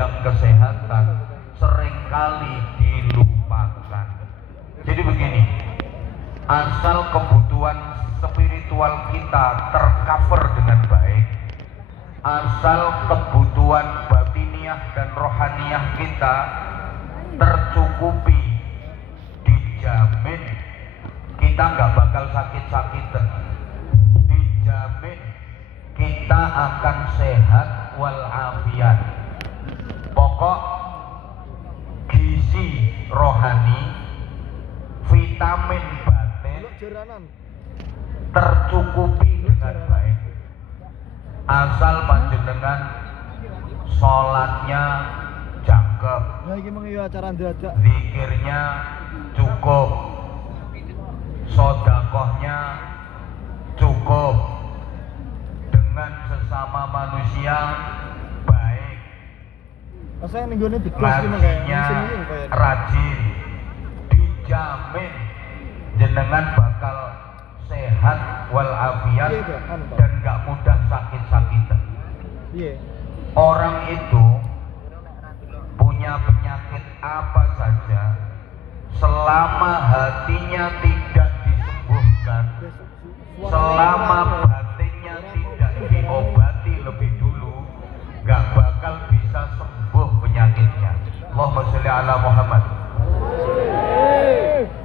menunjang kesehatan seringkali dilupakan. Jadi begini, asal kebutuhan spiritual kita tercover dengan baik, asal kebutuhan batiniah dan rohaniah kita tercukupi, dijamin kita nggak bakal sakit-sakitan, dijamin kita akan sehat walafiat. Pokok gizi rohani, vitamin batin tercukupi dengan baik, asal panjenengan sholatnya jangkep, zikirnya cukup, sodakohnya cukup, dengan sesama manusia baik, ngajinya rajin, dijamin jenengan bakal sehat walafiat dan gak mudah sakit-sakitan. Orang itu punya penyakit apa saja, selama hatinya tidak disembuhkan, selama batinnya tidak diobati lebih dulu, gak bakal bisa sembuh penyakitnya. Allahumma sholli ala Muhammad.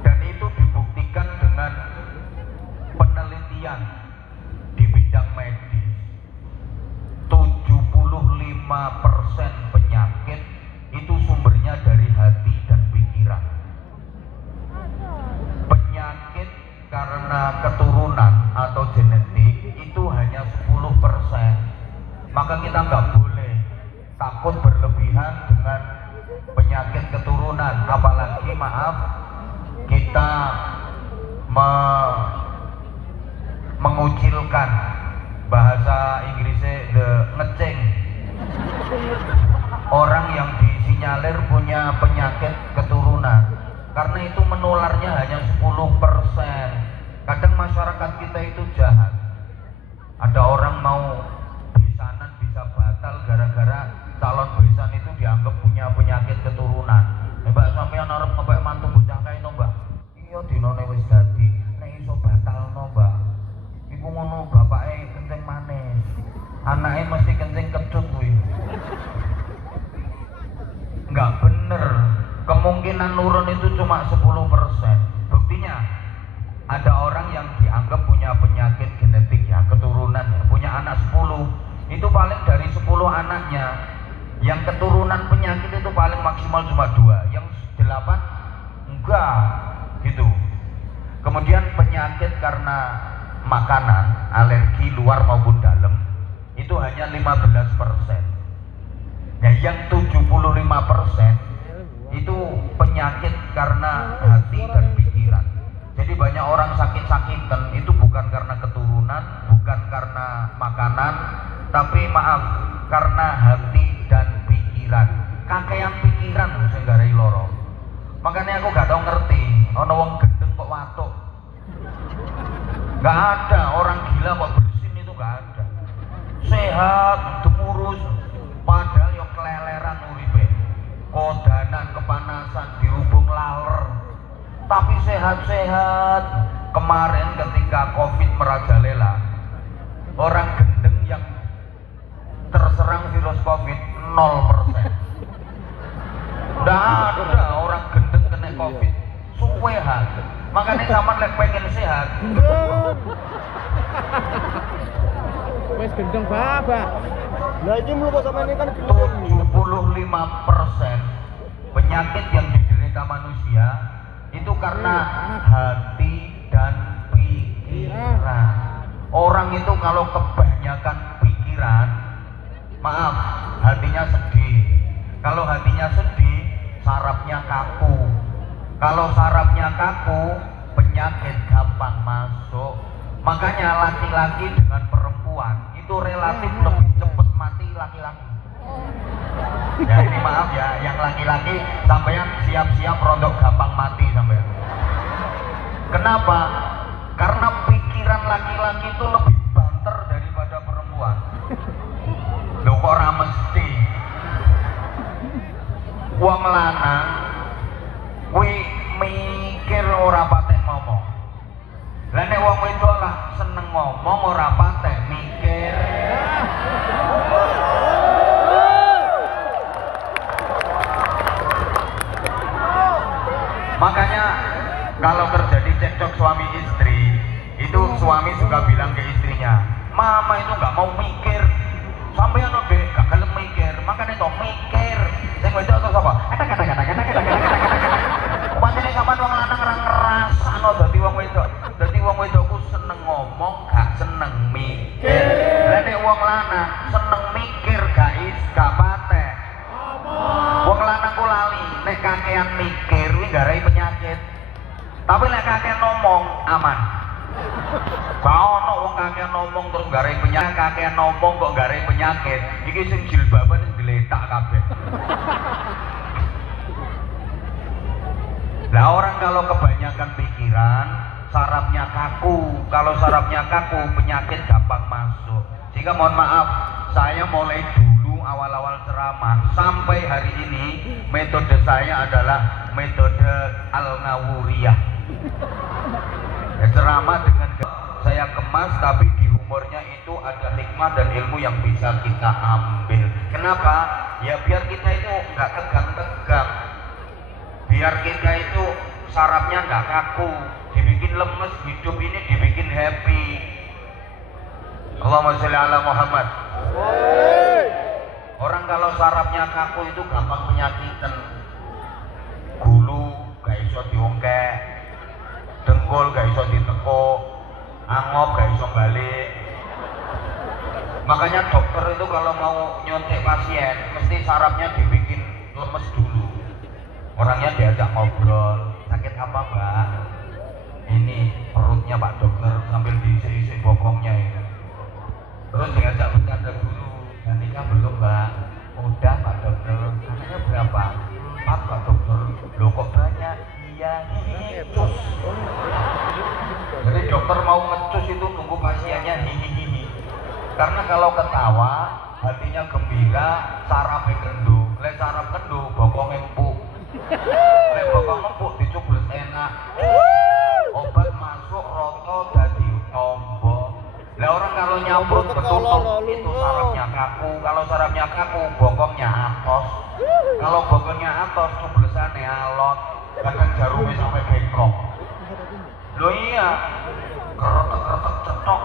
Dan itu dibuktikan dengan penelitian di bidang medis. 75% penyakit itu sumbernya dari hati dan pikiran. Penyakit karena keturunan atau genetik itu hanya 10%. Maka kita nggak boleh takut berlebihan dengan penyakit keturunan, apalagi maaf kita mengucilkan, bahasa Inggrisnya ngeceng orang yang disinyalir punya penyakit keturunan, karena itu menularnya hanya 10%. Kadang masyarakat kita itu jahat, ada orang mau besanan bisa batal gara-gara calon besan itu dianggap punya penyakit keturunan. Mbak sampeyan arep ngepek mantu bocah kae to, Mbak? Iya dinone wis dadi, nek iso batalno, Mbak. Iku ngono bapake kencing manis, anake mesti kencing kecut kuwi. Enggak bener, kemungkinan nurun itu cuma 10%. Buktinya ada orang yang dianggap punya penyakit genetik ya, keturunan ya, punya anak 10, itu paling dari 10 anaknya yang keturunan penyakit itu paling maksimal cuma 2, yang 8 enggak gitu. Kemudian penyakit karena makanan, alergi luar maupun dalam, itu hanya 15%. Nah, yang 75% itu penyakit karena hati dan pikiran. Jadi banyak orang sakit-sakitan itu bukan karena keturunan, bukan karena makanan, tapi maaf, karena hati dan pikiran. Kakean pikiran sing garai loro. Makanya aku gak tau ngerti, ana wong gendeng kok watuk. Gak ada orang gila kok bersin, itu gak ada. Sehat, demurus, padahal yo keleleran uripe. Kodanan, kepanasan, dirubung laler. Tapi sehat-sehat. Kemarin ketika Covid merajalela, orang gendeng yang terserang virus Covid 0%. Nggak ada orang gendeng kena Covid, suwehan. Makanya zaman lek pengen sehat. Wes gendeng babak. Lah iki mluku sampeyan kan 75% penyakit yang diderita manusia itu karena hati dan pikiran. Orang itu kalau kebanyakan pikiran, maaf, hatinya sedih. Kalau hatinya sedih, sarafnya kaku. Kalau sarafnya kaku, penyakit gampang masuk. Makanya laki-laki dengan perempuan itu relatif lebih cepat mati laki-laki. Ya ini maaf ya, yang laki-laki sampean siap-siap rontok gampang mati sampean. Kenapa? Karena pikiran laki-laki itu lebih banter daripada perempuan. Loh kok ora mesti? wong lanang kuwi mikir ora patek ngomong. Lah nek wong wedok lah seneng ngomong ora patek mikir. Makanya kalau terjadi cekcok suami istri, itu suami juga bilang ke istrinya, mama itu nggak mau mikir, sampai yang udah gak gelem mikir, makanya itu mikir. Saya wedok atau apa? Pancene sampean wong lanang ora ngrasakno dadi wong wedok. Dadi wong wedokku seneng ngomong, gak seneng mikir. Lah nek wong lanang seneng mikir, gak patek. Wong lanang ku lali, nek kakean mikir kuwi garai penyakit. Tapi nek kakean ngomong aman. Gak ono wong kakean ngomong terus garai penyakit, kakean ngomong kok garai penyakit. Iki sing jilbaban sing diletak kabeh. Lah orang kalau kebanyakan pikiran, sarafnya kaku. Kalau sarafnya kaku, penyakit gampang masuk. Sehingga mohon maaf, saya mulai dulu awal-awal ceramah sampai hari ini metode saya adalah metode al-ngawuriyah. Ya, ceramah dengan saya kemas, tapi di humornya itu ada hikmah dan ilmu yang bisa kita ambil. Kenapa? Ya biar kita itu nggak tegang-tegang, biar kita itu sarafnya nggak kaku, dibikin lemes, hidup ini dibikin happy. Allahumma sholli ala Muhammad. Orang kalau sarafnya kaku itu gampang penyakitan. Gulu gak iso diongkek, dengkul gak iso ditekuk, angop gak iso balik. Makanya dokter itu kalau mau nyontek pasien mesti sarafnya dibikin lemes dulu. Orangnya diajak ngobrol, sakit apa mbak? Ini perutnya pak dokter, sambil diisi-isi bokongnya ini. Terus diajak bercanda dulu, dan nikah belum mbak? Udah pak dokter, anaknya berapa? 4 pak dokter. Loh kok banyak? Iya, cus. Jadi dokter mau ngecus itu nunggu pasiennya hihihi. Karena kalau ketawa, hatinya gembira, sarafnya kendung. Lek saraf kendung, bokongnya empuk. Lek bokong empuk dicubus enak. Obat masuk roto dadi tombo. Lah orang kalau nyambut betul itu sarafnya kaku. Kalau sarafnya kaku, bokongnya atos. Kalau bokongnya atos, cublesannya alot. Kadang jarumnya sampai bengkok. Loh iya, keretek-keretek cetok.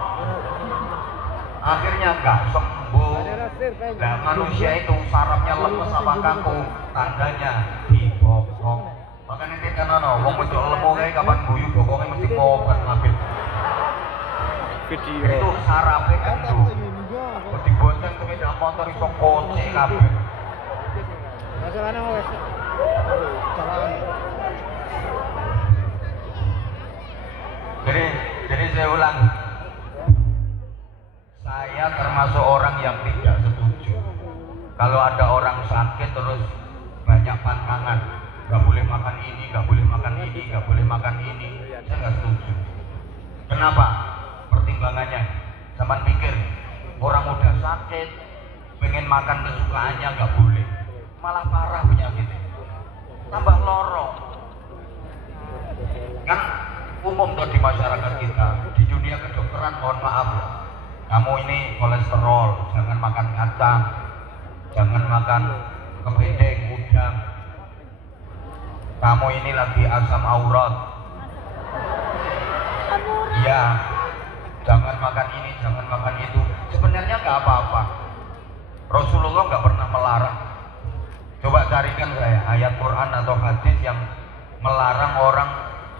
Akhirnya nggak sembuh. Nah manusia itu sarafnya lemes apa kaku, tandanya di bokong. Makanya kita nono, wong wedok lemu kayak kapan guyu bokongnya mesti ngobat ngambil. Video. Itu sarafnya kendung. Dibonceng sepeda motor iso kocek kabeh. Masalahnya mau Jadi saya ulang, saya termasuk orang yang tidak setuju kalau ada orang sakit terus banyak pantangan, nggak boleh makan ini, nggak boleh makan ini, nggak boleh makan ini. Saya nggak setuju. Kenapa? Pertimbangannya, zaman pikir orang udah sakit, pengen makan kesukaannya nggak boleh, malah parah penyakitnya, tambah lorong. Kan umum tuh di masyarakat kita, di dunia kedokteran, mohon maaf ya, kamu ini kolesterol, jangan makan kacang, jangan makan kepiting, udang. Kamu ini lagi asam aurat, iya, jangan makan ini, jangan makan itu. Sebenarnya nggak apa-apa. Rasulullah nggak pernah melarang. Coba carikan saya ayat Quran atau hadis yang melarang orang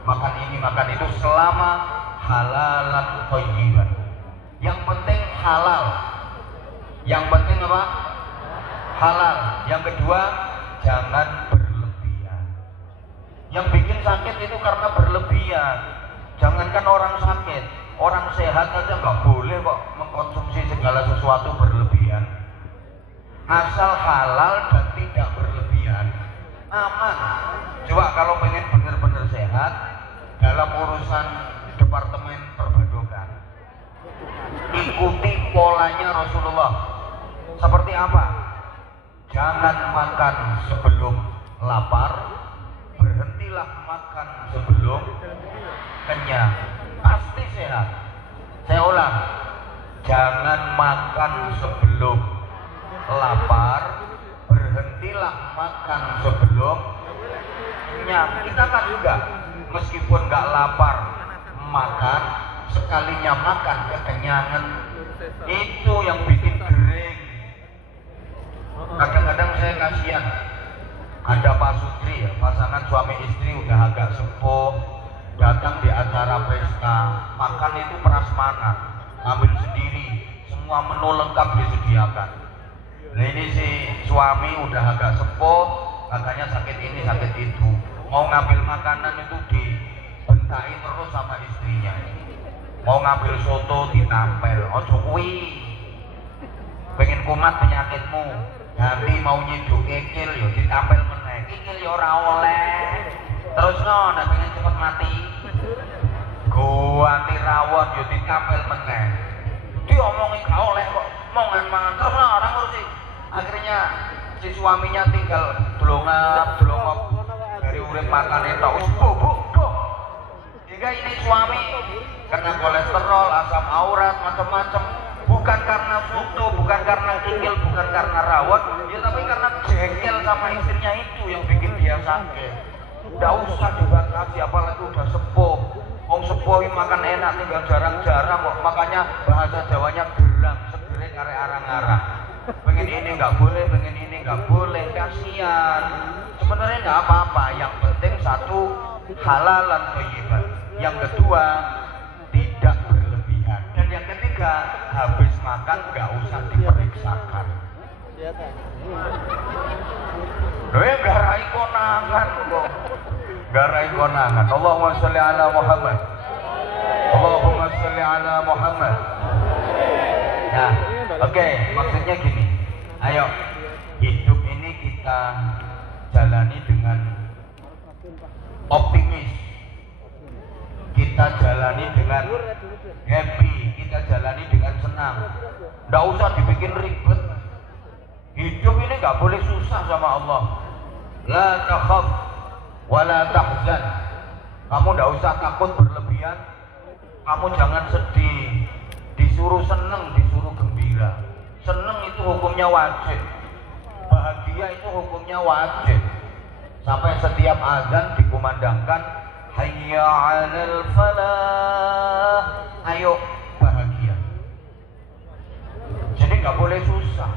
makan ini, makan itu selama halalan thayyiban. Yang penting halal. Yang penting apa? Halal. Yang kedua, jangan berlebihan. Yang bikin sakit itu karena berlebihan. Jangankan orang sakit, orang sehat aja nggak boleh kok mengkonsumsi segala sesuatu berlebihan. Asal halal dan tidak berlebihan, aman. Coba kalau pengen benar-benar sehat dalam urusan departemen perbadokan, ikuti polanya Rasulullah. Seperti apa? Jangan makan sebelum lapar, berhentilah makan sebelum kenyang, pasti sehat. Saya ulang, jangan makan sebelum lapar, berhentilah makan sebelum kenyang. Kita kan juga meskipun nggak lapar makan, sekalinya makan kekenyangan, itu yang bikin kering. Kadang-kadang saya kasihan, ada Pak Sutri ya, pasangan suami istri udah agak sepuh, datang di acara pesta, makan itu prasmanan, ambil sendiri, semua menu lengkap disediakan. Nah ini si suami udah agak sepuh, katanya sakit ini sakit itu, mau ngambil makanan itu dibentai terus sama istrinya. Mau ngambil soto ditampel, ojo kuwi, pengen kumat penyakitmu, nanti mau nyiduk kikil yo ditampel meneh, kikil yo ora oleh. Terus no, nek pengen cepet mati, ganti rawon yo ditampel meneh. Diomongi gak oleh kok, mangan-mangan terus no, orang ngurusi. Akhirnya si suaminya tinggal delongap dari urip makane tok wis bubuk. Hingga ini suami kena kolesterol, asam urat, macam-macam, bukan karena foto, bukan karena kikil, bukan karena rawon, ya tapi karena jengkel sama istrinya itu yang bikin dia sakit. Nggak usah dibatasi, apalagi udah sepuh. Wong sepuh makan enak, tinggal jarang-jarang kok. Makanya bahasa Jawanya gerang, segerek arek arang-arang. Pengen ini nggak boleh, pengen ini nggak boleh, kasihan. Sebenarnya nggak apa-apa, yang penting satu halalan thayyiban. Yang kedua tidak berlebihan, dan yang ketiga habis makan nggak usah diperiksakan. Garai konangan kok, garai konangan. Allahumma sholli ala Muhammad, Allahumma sholli ala Muhammad. Nah, oke, maksudnya gini, ayo hidup ini kita jalani dengan optimis, kita jalani dengan happy, kita jalani dengan senang. Nggak usah dibikin ribet. Hidup ini nggak boleh susah sama Allah. La takhaf wa la tahzan. Kamu nggak usah takut berlebihan, kamu jangan sedih. Disuruh seneng, disuruh gembira. Seneng itu hukumnya wajib, bahagia itu hukumnya wajib. Sampai setiap azan dikumandangkan hayya 'alal falah, ayo bahagia. Jadi nggak boleh susah,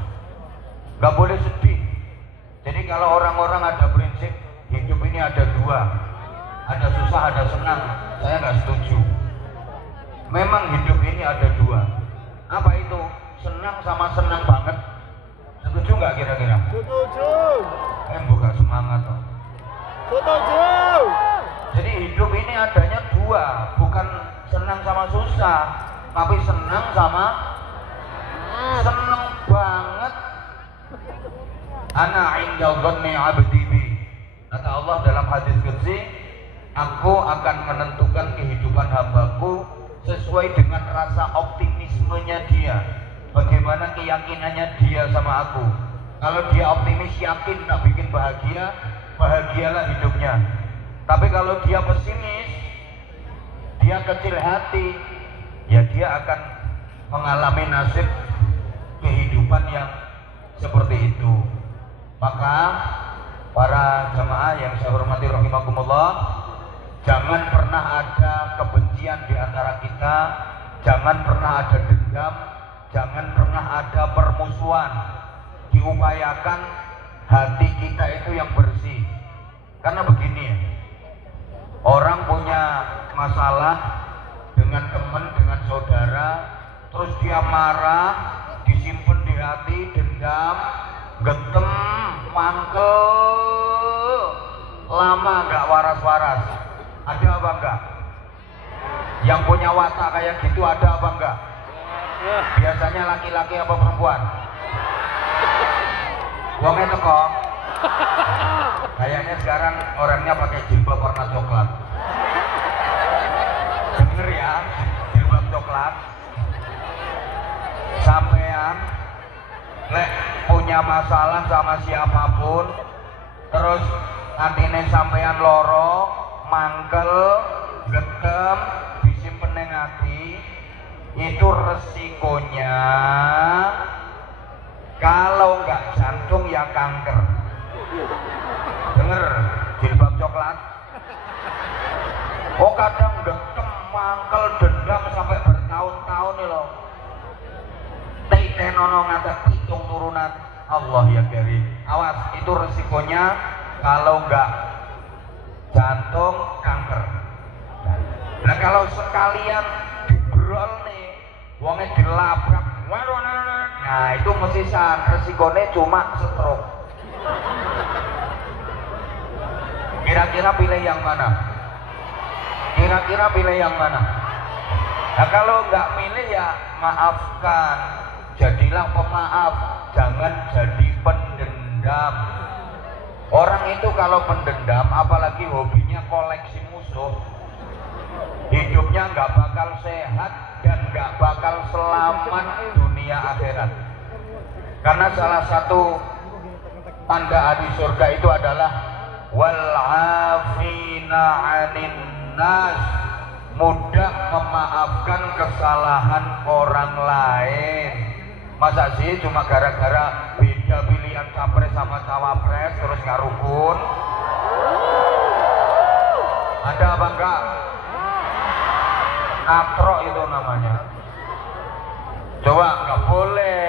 nggak boleh sedih. Jadi kalau orang-orang ada prinsip hidup ini ada dua, ada susah ada senang, saya nggak setuju. Memang hidup ini ada dua. Apa itu? Senang sama senang banget. Setuju nggak kira-kira? Setuju. Buka semangat toh. Setuju. Jadi hidup ini adanya dua, bukan senang sama susah, tapi senang sama senang banget. Ana 'inda dhanni 'abdi bi. Kata Allah dalam hadis qudsi, aku akan menentukan kehidupan hambaku sesuai dengan rasa optimismenya dia, bagaimana keyakinannya dia sama aku. Kalau dia optimis, yakin tak bikin bahagia, bahagialah hidupnya. Tapi kalau dia pesimis, dia kecil hati, ya dia akan mengalami nasib kehidupan yang seperti itu. Maka para jamaah yang saya hormati rahimakumullah, jangan pernah ada kebencian di antara kita, jangan pernah ada dendam, jangan pernah ada permusuhan. Diupayakan hati kita itu yang bersih. Karena begini ya, orang punya masalah dengan teman, dengan saudara, terus dia marah, disimpan di hati, dendam, getem, mangkel, lama gak waras-waras. Ada apa enggak? Yang punya watak kayak gitu ada apa enggak? Biasanya laki-laki apa perempuan? Uangnya teko. Kayaknya sekarang orangnya pakai jilbab warna coklat. Denger ya, jilbab coklat. Sampean lek punya masalah sama siapapun, terus atine sampean loro, mangkel, getem, disimpen ning ati, itu resikonya kalau nggak jantung ya kanker. Denger, jilbab coklat. Oh kadang getem, mangkel, dendam sampai bertahun-tahun nih loh. Tenono ngata hitung turunan. Allah ya Karim. Awas, itu resikonya kalau nggak jantung kanker. Nah kalau sekalian dibrol nih, wongnya dilabrak, nah itu mesisan, resikonya cuma stroke. Kira-kira pilih yang mana? Kira-kira pilih yang mana? Nah kalau nggak milih ya maafkan, jadilah pemaaf, jangan jadi pendendam. Orang itu kalau pendendam, apalagi hobinya koleksi musuh, hidupnya nggak bakal sehat dan nggak bakal selamat dunia akhirat. Karena salah satu tanda ahli surga itu adalah wal afina 'anin nas, mudah memaafkan kesalahan orang lain. Masa sih cuma gara-gara beda pilihan capres sama cawapres terus nggak rukun? Ada apa enggak? Katrok itu namanya. Coba nggak boleh.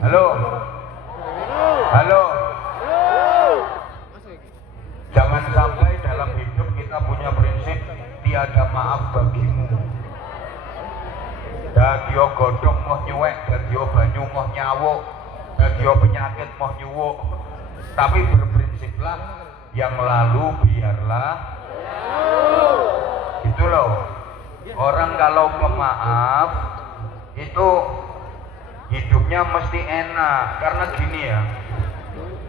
Halo, halo. Jangan sampai dalam hidup kita punya prinsip tiada maaf bagimu. Dagio godhong moh nyuwek, dagio banyu moh nyawuk, dagio penyakit moh nyuwuk. Tapi berprinsiplah yang lalu biarlah. Itu loh. Orang kalau pemaaf itu hidupnya mesti enak. Karena gini ya,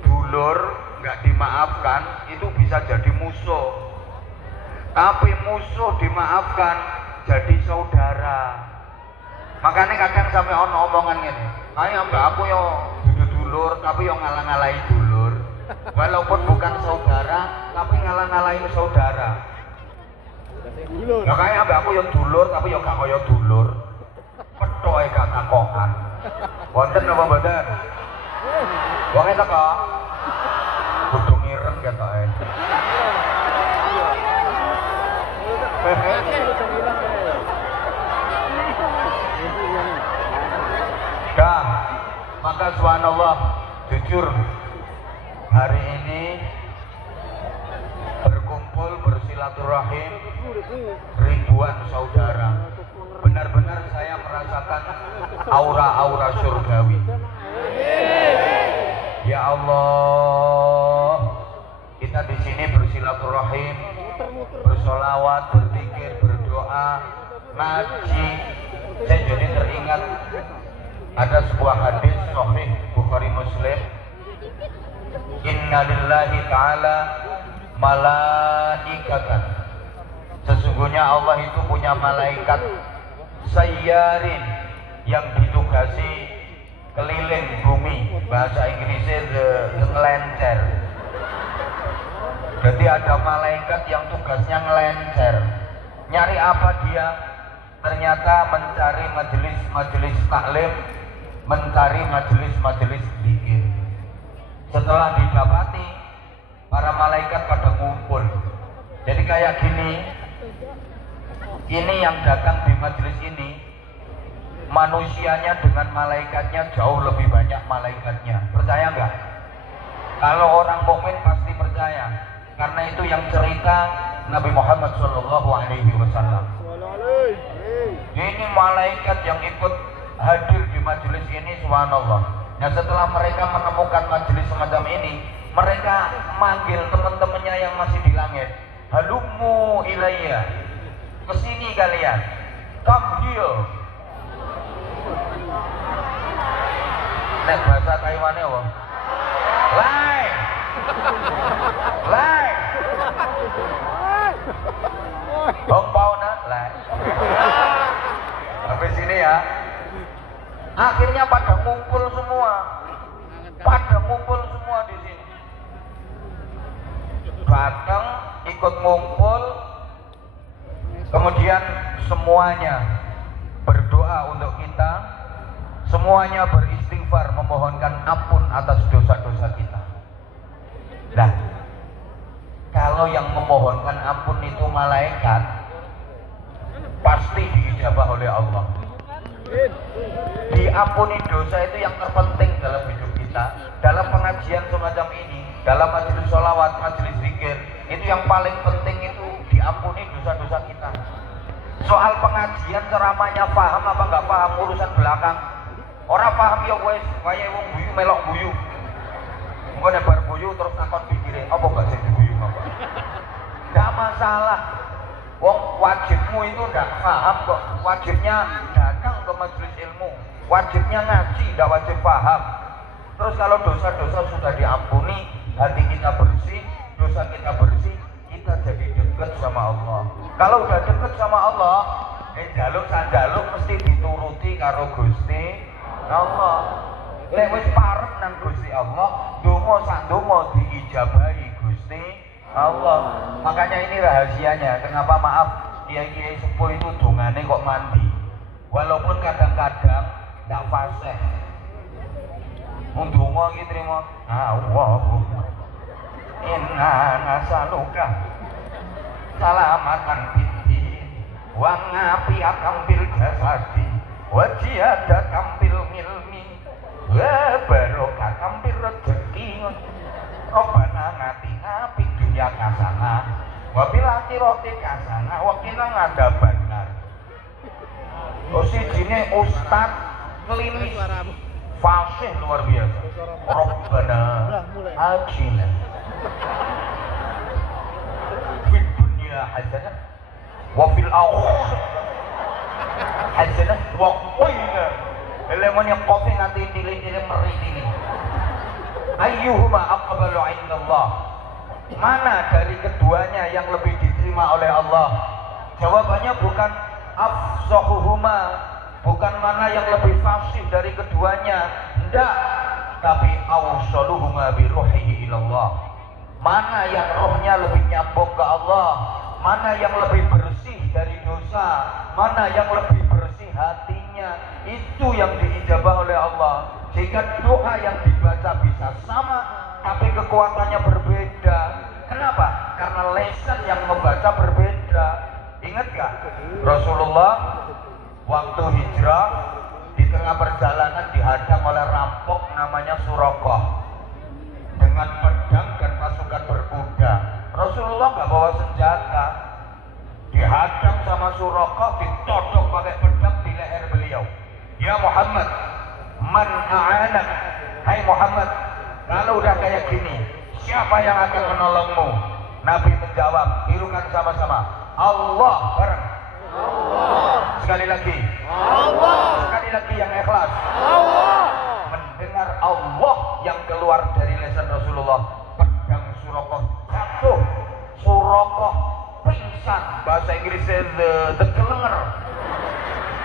dulur nggak dimaafkan itu bisa jadi musuh. Tapi musuh dimaafkan jadi saudara. Makanya kadang sampai ono omongan gini, ayo mbak aku yo duduk dulur tapi yo ngalah-ngalahi dulur. Walaupun bukan saudara tapi ngalah-ngalahi saudara. Ya kayak mbak aku yo dulur tapi yo gak koyo dulur. Petoke gak takokan. Wonten apa mboten? Wonge teko. Kudu ngireng ketoke. Dah, maka subhanallah, jujur hari ini berkumpul bersilaturahim ribuan saudara. Benar-benar saya merasakan aura-aura surgawi. Ya Allah, kita di sini bersilaturahim, bersolawat, berzikir, berdoa, ngaji. Saya jadi teringat ada sebuah hadis sahih Bukhari Muslim. Inna lillahi ta'ala malaikatan. Sesungguhnya Allah itu punya malaikat sayyarin yang ditugasi keliling bumi. Bahasa Inggrisnya the ngelencer. Jadi ada malaikat yang tugasnya ngelencer. Nyari apa dia? Ternyata mencari majelis taklim, mencari majelis zikir. Setelah didapati, para malaikat pada ngumpul. Jadi kayak gini, ini yang datang di majelis ini, manusianya dengan malaikatnya jauh lebih banyak malaikatnya. Percaya nggak? Kalau orang mukmin pasti percaya, karena itu yang cerita Nabi Muhammad SAW. Ini malaikat yang ikut hadir di majelis ini, subhanallah. Nah setelah mereka menemukan majelis semacam ini, mereka manggil teman-temannya yang masih di langit. Halumu ilayya, kesini kalian, come here. Nek bahasa Taiwannya wah, lai, lai, bongpau na, lai. Sampai sini ya. Akhirnya pada ngumpul semua di sini. datang, ikut ngumpul, kemudian semuanya berdoa untuk kita, semuanya beristighfar memohonkan ampun atas dosa-dosa kita. Nah, kalau yang memohonkan ampun itu malaikat, pasti diijabah oleh Allah. Diampuni dosa itu yang terpenting dalam hidup kita. Dalam pengajian semacam ini, dalam majelis sholawat, majelis zikir, itu yang paling penting itu diampuni dosa-dosa kita. Soal pengajian ceramahnya paham apa nggak paham urusan belakang. Orang paham ya wes, kaya wong guyu melok guyu. Mungkin bar guyu terus takon pikirin, apa gak sih guyu apa? Nggak masalah. Wong wajibmu itu nggak paham kok. Wajibnya datang ke majelis ilmu. Wajibnya ngaji, nggak wajib paham. Terus kalau dosa-dosa sudah diampuni, hati kita bersih, dosa kita bersih, kita jadi dekat sama Allah. Kalau udah dekat sama Allah, jaluk sanjaluk mesti dituruti karo Gusti Allah. Lek wis parek nang Gusti Allah, donga sak donga diijabahi Gusti Allah. Makanya ini rahasianya. Kenapa maaf kiai-kiai sepuh itu dongane kok mandi. Walaupun kadang-kadang tak fasih. Wong donga iki trimo, Allahumma inna nasaluka salamatan fiddin wa ngafiyatan fil jasadi wa ziyadatan fil ilmi wa barokatan fil rezeki. Robbana atina fid dunya hasanah wa fil akhirati hasanah wa qina adzabannar. Sijine ustaz klinis fasih luar biasa. Robbana atina fid dunya hasanah wa fil akhirati hasanah wa qina. Elemenya kopi nanti nilai-nilai meritini. Ayyuhuma aqbalu indallah. Mana dari keduanya yang lebih diterima oleh Allah? Jawabannya bukan afsahuhuma, bukan mana yang lebih fasih dari keduanya, enggak, tapi awsaluhuma bi ruhihi ilallah. Mana yang rohnya lebih nyambung ke Allah, mana yang lebih bersih dari dosa, mana yang lebih bersih hatinya, itu yang diijabah oleh Allah. Sehingga doa yang dibaca bisa sama, tapi kekuatannya berbeda. Kenapa? Karena lesan yang membaca berbeda. Ingat gak? Rasulullah waktu hijrah di tengah perjalanan dihadang oleh rampok namanya Suraqah dengan pedang dan pasukan berkuda. Rasulullah nggak bawa senjata, dihadang sama Suraqah, ditodong pakai pedang di leher beliau. Ya Muhammad, man a'anak, hai Muhammad, kalau udah kayak gini, siapa yang akan menolongmu? Nabi menjawab, tirukan sama-sama, Allah bareng. Allah. Sekali lagi. Allah. Sekali lagi yang ikhlas. Allah. Mendengar Allah yang keluar dari lisan Rasulullah, pedang Suraqah jatuh, Suraqah pingsan, bahasa Inggrisnya the kelenger.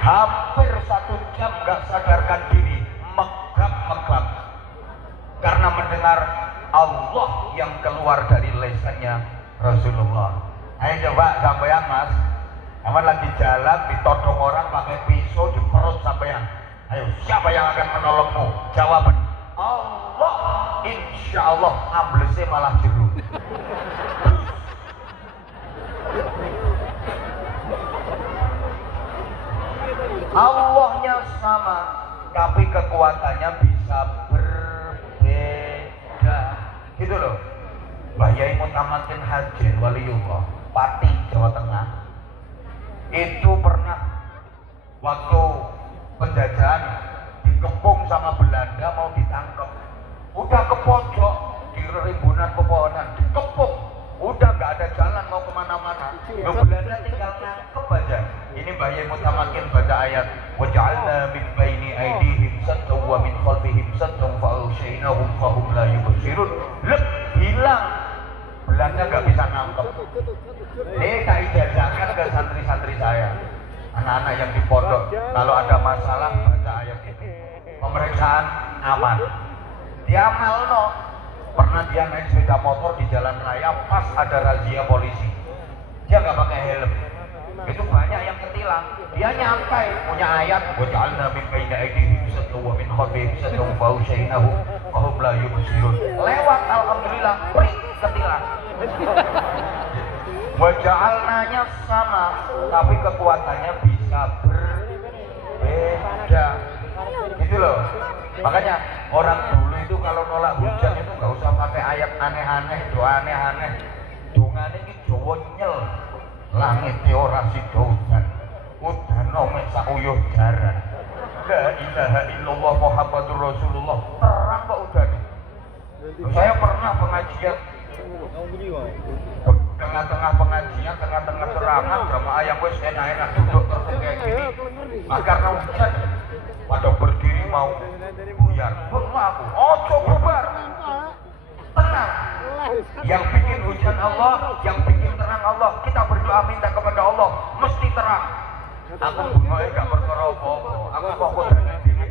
Hampir 1 jam gak sadarkan diri, megap-megap karena mendengar Allah yang keluar dari lisannya Rasulullah. Ayo coba sampean mas, aman lagi jalan ditodong orang pakai pisau di perut sampean. Ayo siapa yang akan menolongmu? Jawaban Allah. Insya Allah amblesnya malah jeruk. Allahnya sama, tapi kekuatannya bisa berbeda. Gitu loh. Mbah Yai Mutamakin Hajin Waliullah, Pati Jawa Tengah, itu pernah waktu penjajahan dikepung sama Belanda mau ditangkap. Udah ke pojok di rimbunan pepohonan, dikepung. Udah nggak ada jalan mau kemana-mana. Belanda tinggal nangkep aja. Ini Mbah Yai Mutamakin baca ayat, waj'alna min baini aydihim saddan wa min khalfihim saddan fa'aghshaynahum fahum la yubsirun. Lep, hilang. Belanda nggak bisa nangkep. Ini tak ijazahkan ke santri-santri saya, anak-anak yang di pondok. Kalau ada masalah baca ayat ini, pemeriksaan aman. Diamalno. Pernah dia naik sepeda motor di jalan raya pas ada razia polisi. Dia nggak pakai helm. Itu banyak yang ketilang. Dia nyantai punya ayat waja'alna min baina aydihim saddan wa min khalfihim saddan fa'ushaynahu wa hum la yubsirun. Lewat alhamdulillah prit ketilang. Waja'alnanya sama tapi kekuatannya bisa berbeda. Gitu loh. Makanya orang dulu itu kalau nolak hujan itu nggak usah pakai ayat aneh-aneh, doa aneh-aneh. Dungane iki Jawa nyel. Langit ora sida udan. Udana mek sakuyuh jaran. La ilaha illallah Muhammadur Rasulullah. Terang kok udane. Saya pernah pengajian tengah-tengah pengajian, tengah-tengah ceramah, jamaah yang wis enak-enak duduk terus kayak gini. Nah, karena hujan pada berdiri mau buyar. Aku, ojo bubar. Tenang. Yang bikin hujan Allah, yang bikin terang Allah. Kita berdoa minta kepada Allah, mesti terang. Aku bungoe gak perkara apa-apa. Aku fokus dengan diri.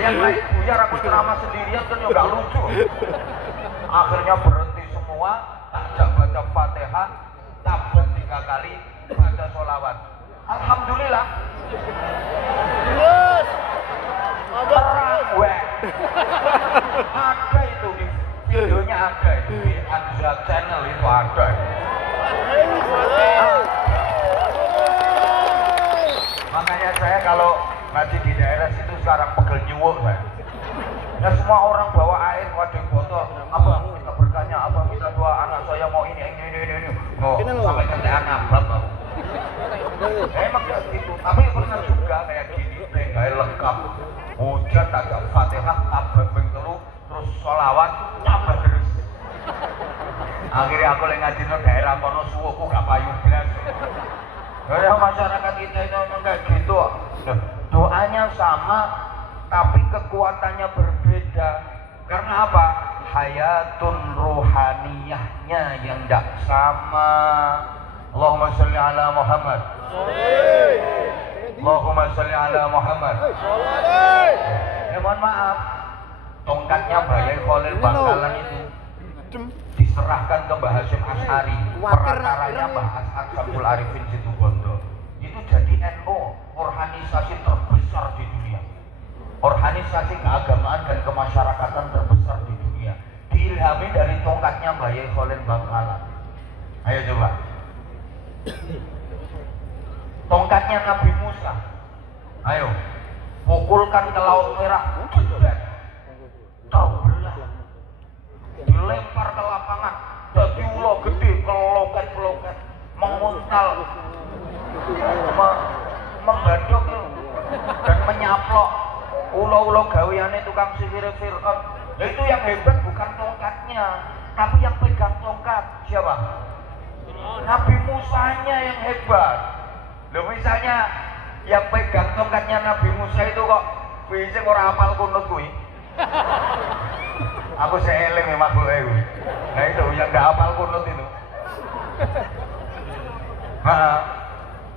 Yang lain buyar aku ceramah sendirian kan juga lucu. Akhirnya berhenti semua, tak baca Fatihah, tablet 3 kali, baca sholawat. Alhamdulillah. Yes. Terang weh. Ada itu di videonya, ada itu di Anza Channel itu ada. Makanya saya kalau ngaji di daerah situ sekarang pegel nyuwuk saya. Ya semua orang bawa air wadah botol, abang kita bertanya, abang kita doa anak saya mau ini. No, sampai ketean abang. Emang ya gitu, tapi pernah juga kayak gini, kayak lengkap. Hujan tak ada Fatihah, tabrak ping telu, terus sholawat, nyabah terus. Akhirnya aku lagi ngaji di daerah kono suwuku gak payu blas. Karena masyarakat kita itu memang kayak gitu. Doanya sama, tapi kekuatannya berbeda. Karena apa? Hayatun ruhaniyahnya yang tidak sama. Allahumma sholli ala Muhammad. Allahumma sholli ala Muhammad. Ya mohon maaf, tongkatnya Bayi Khalil Bangkalan itu diserahkan ke Mbah Hasyim Asy'ari, perakaranya Mbah Ash'ad Syamsul Arifin Situbondo. Itu jadi NU, organisasi terbesar di dunia, organisasi keagamaan dan kemasyarakatan terbesar di dunia, diilhami dari tongkatnya Bayi Khalil Bangkalan. Ayo coba, tongkatnya Nabi Musa, ayo pukulkan ke Laut Merah, jebret, terbelah, dilempar ke lapangan, jadi ulo gede, keloket-keloket, menguntal, membadok dan menyaplok ulo-ulo gaweane tukang sihir Fir'aun. Itu yang hebat bukan tongkatnya, tapi yang pegang tongkat siapa? Nabi Musanya yang hebat. Loh, misalnya yang pegang tongkatnya Nabi Musa itu kok bisa ora hafal kunut kuwi. Aku seeling memang boleh. Nah itu yang gak hafal kunut itu. Nah,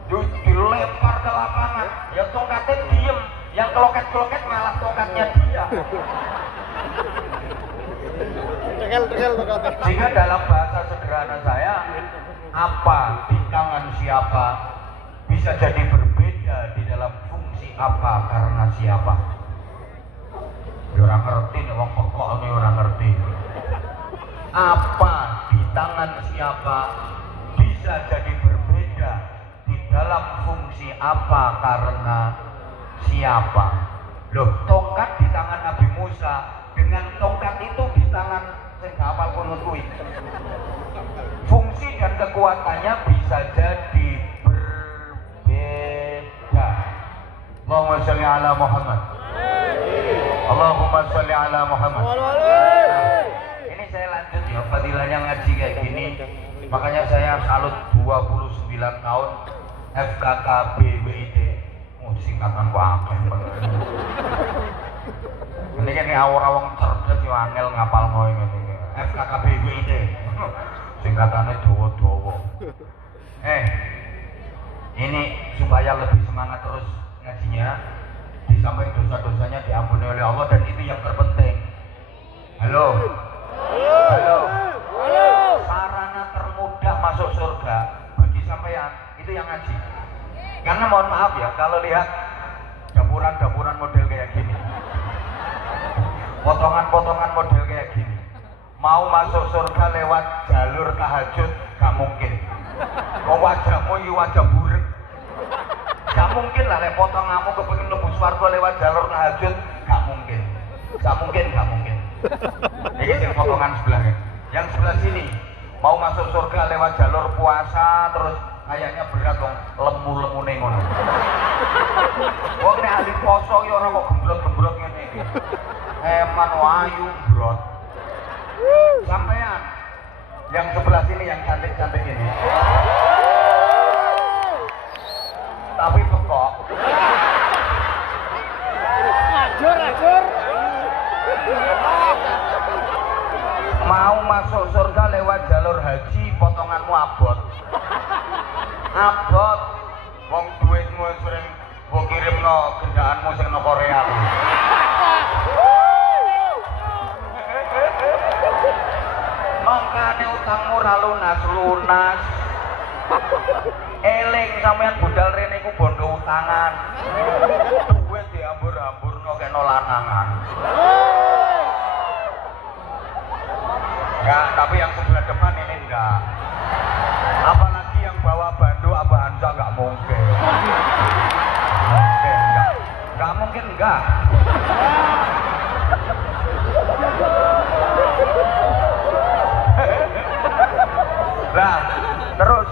dilempar ke lapangan, ya tongkatnya diem, yang keloket-keloket malah tongkatnya dia. Tegel tongkatnya. Sehingga dalam bahasa sederhana saya, apa di tangan siapa bisa jadi berbeda di dalam fungsi apa karena siapa. Ya orang ngerti nih, wong pokok ini orang ngerti. Apa di tangan siapa bisa jadi berbeda di dalam fungsi apa karena siapa. Loh, tongkat di tangan Nabi Musa dengan tongkat itu di tangan sing hafal kunut kuwi. Fungsi dan kekuatannya bisa jadi berbeda. Allahumma sholli ala Muhammad. Allahumma sholli ala Muhammad. Ini saya lanjut ya, fadilahnya ngaji kayak gini. Makanya saya salut 29 tahun FKKB WIT. Oh, singkatan kok akeh banget. Ini kan awang-awang cerdas yo angel ngapal ngono ngene. FKKB WIT. Singkatannya dawa-dawa. Ini supaya lebih semangat terus ngajinya, di samping dosa-dosanya diampuni oleh Allah, dan itu yang terpenting. Halo. Halo. Halo. Sarana termudah masuk surga bagi sampean itu yang ngaji. Karena mohon maaf ya, kalau lihat dapuran-dapuran model kayak gini, potongan-potongan model kayak gini, mau masuk surga lewat jalur tahajud gak mungkin. Wajahmu ini wajah buruk, gak mungkin lah lek potonganmu kepengin mlebu swarga lewat jalur tahajud, gak mungkin. Gak mungkin. Ini yang potongan sebelah kan. Yang sebelah sini mau masuk surga lewat jalur puasa terus kayaknya berat dong, lemu-lemune ngono. Wong nek ahli poso ya ora kok gembrot-gembrot ngene iki. Eman wayu brot. Sampean yang sebelah sini yang cantik-cantik ini. Tapi pekok. Ajur. Mau masuk surga lewat jalur haji, potonganmu abot. Abot. Wong duitmu sering mbok kirimno gendaanmu sing nang Korea kuwi. Makane utangmu ra lunas. Eling sampean budal rene iku bondo utangan. Duit diambur-amburno kena lanangan. Enggak, tapi yang sebelah depan ini enggak. Apalagi yang bawa bando Abah Hansa enggak mungkin. Enggak mungkin enggak. Nah, terus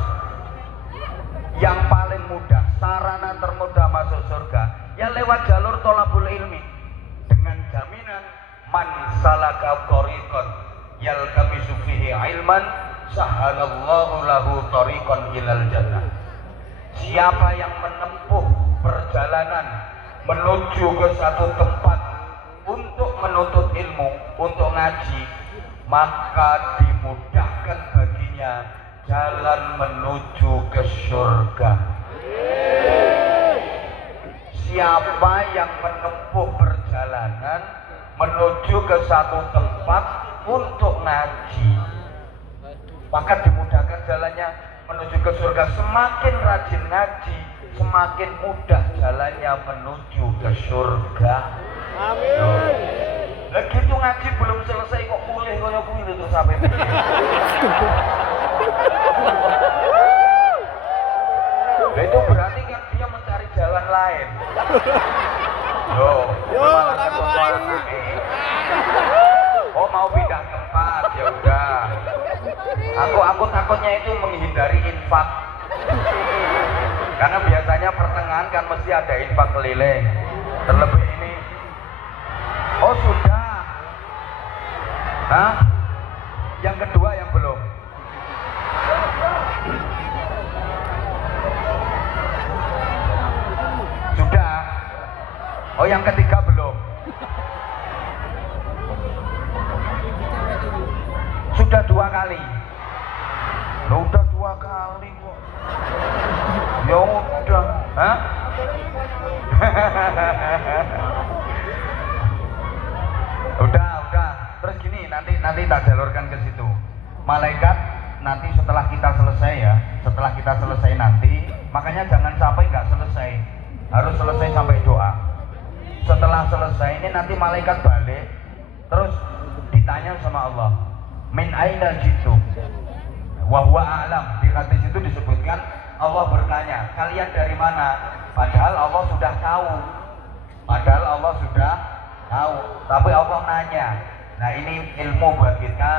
yang paling mudah, sarana termudah masuk surga ya lewat jalur thalabul ilmi dengan jaminan man salaka thariqan yaltamisu fihi ilman sahalallahu lahu thariqan ilal jannah. Siapa yang menempuh perjalanan menuju ke satu tempat untuk menuntut ilmu, untuk ngaji, maka dimudahkan baginya jalan menuju ke surga. Siapa yang menempuh perjalanan menuju ke satu tempat untuk ngaji, maka dimudahkan jalannya menuju ke surga. Semakin rajin ngaji, semakin mudah jalannya menuju ke surga. Amin. Lah gitu ngaji belum selesai kok mulih kaya kuwi terus sampai piye. Lah itu berarti kan dia mencari jalan lain. Yo, tangga wae. Oh mau pindah tempat, ya udah. Aku takutnya itu menghindari infak. Karena biasanya pertengahan kan mesti ada infak keliling. Terlebih ini. Oh sudah. Hah? Yang kedua yang belum. Sudah. Oh yang ketiga belum. Sudah 2 kali. Loh, udah 2 kali kok. Ya udah. Hah? Udah. Terus gini, nanti tak jalurkan ke situ. Malaikat nanti setelah kita selesai ya, setelah kita selesai nanti, makanya jangan sampai nggak selesai, harus selesai sampai doa. Setelah selesai ini nanti malaikat balik, terus ditanya sama Allah, min aina jitu, wa huwa a'lam. Di hadis itu disebutkan Allah bertanya, kalian dari mana? Padahal Allah sudah tahu. Tapi Allah nanya. Nah ini ilmu buat kita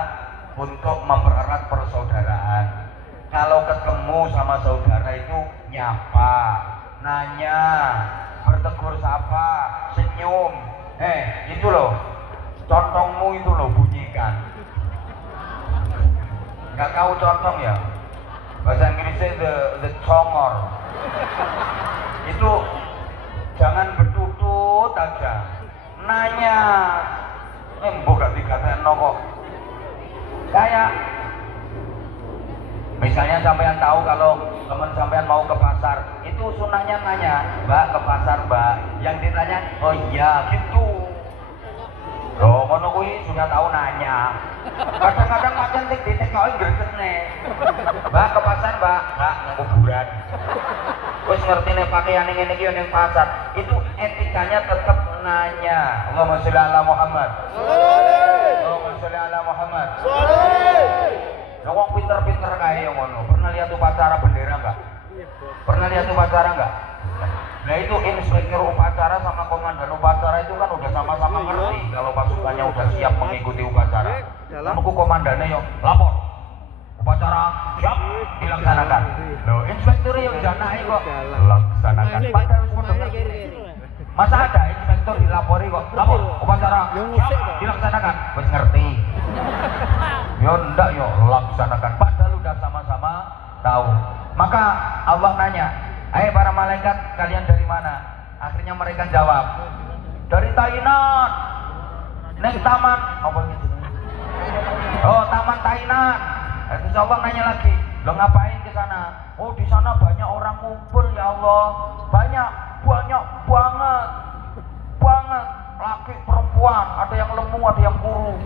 untuk mempererat persaudaraan. Kalau ketemu sama saudara itu nyapa, nanya, bertegur sapa, senyum. Itu loh, contongmu itu loh bunyikan. Nggak tahu contong ya? Bahasa Inggrisnya the congor. Itu jangan bertutut aja, nanya. Mbok gak dikatekno kok. Kayak misalnya sampean tahu kalau teman sampean mau ke pasar, itu sunahnya nanya, "Mbak, ke pasar, Mbak?" Yang ditanya, "Oh iya," gitu. Loh, ngono kuwi sudah tahu nanya. Kadang-kadang macam tik ditekoki gregene. Mbak ke pasar, Mbak. Mbak nang kuburan. Wis ngerti nek pakaiane ngene iki ning pasar. Itu etikanya tetap nanya. Allahumma sholli ala Muhammad. Allahumma sholli ala Muhammad. Nah, wong pinter-pinter kae yang ngono. Pernah lihat upacara bendera enggak? Pernah lihat upacara enggak? Nah itu inspektur upacara sama komandan upacara itu kan udah sama-sama ngerti kalau pasukannya udah siap mengikuti upacara. Menunggu komandannya yo lapor. Upacara siap dilaksanakan. Loh, inspektur yang janai kok laksanakan. Padahal sudah masa ada inspektur dilapori kok lapor upacara siap dilaksanakan. Wis ngerti. Yo ndak yo laksanakan. Padahal udah sama-sama tahu. Maka Allah nanya, "Hai para malaikat, kalian dari mana?" Akhirnya mereka jawab, "Dari Tainan." Nek taman apa gitu? Oh, taman Tainan. Terus Allah nanya lagi, "Lo ngapain ke sana?" "Oh, di sana banyak orang ngumpul ya Allah." Banyak banget. Banget. Laki perempuan, ada yang lemu, ada yang kuru.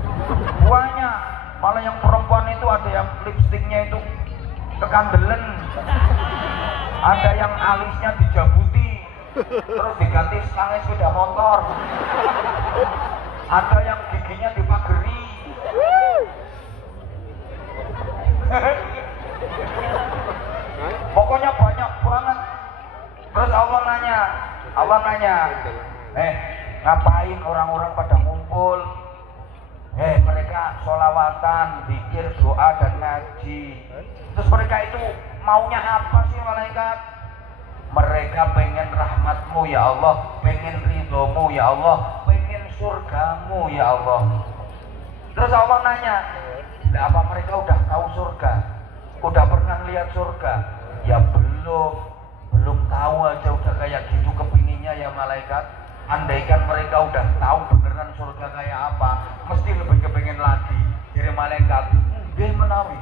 Banyak. Malah yang perempuan itu ada yang lipstiknya itu kekandelen. Ada yang alisnya dijabuti terus diganti selange sepeda motor. Ada yang giginya dipageri. Pokoknya banyak banget. Terus Allah nanya, ngapain orang-orang pada ngumpul? Mereka sholawatan, zikir, doa dan ngaji. Terus mereka itu maunya apa sih malaikat? Mereka pengen rahmatmu ya Allah, pengen ridhomu ya Allah, pengen surgamu ya Allah. Terus Allah nanya, apa mereka udah tahu surga? Udah pernah lihat surga? Ya belum tahu aja udah kayak gitu kepinginnya ya malaikat. Andaikan mereka udah tahu beneran surga kayak apa, mesti lebih kepengen lagi. Jadi malaikat, dia menawi.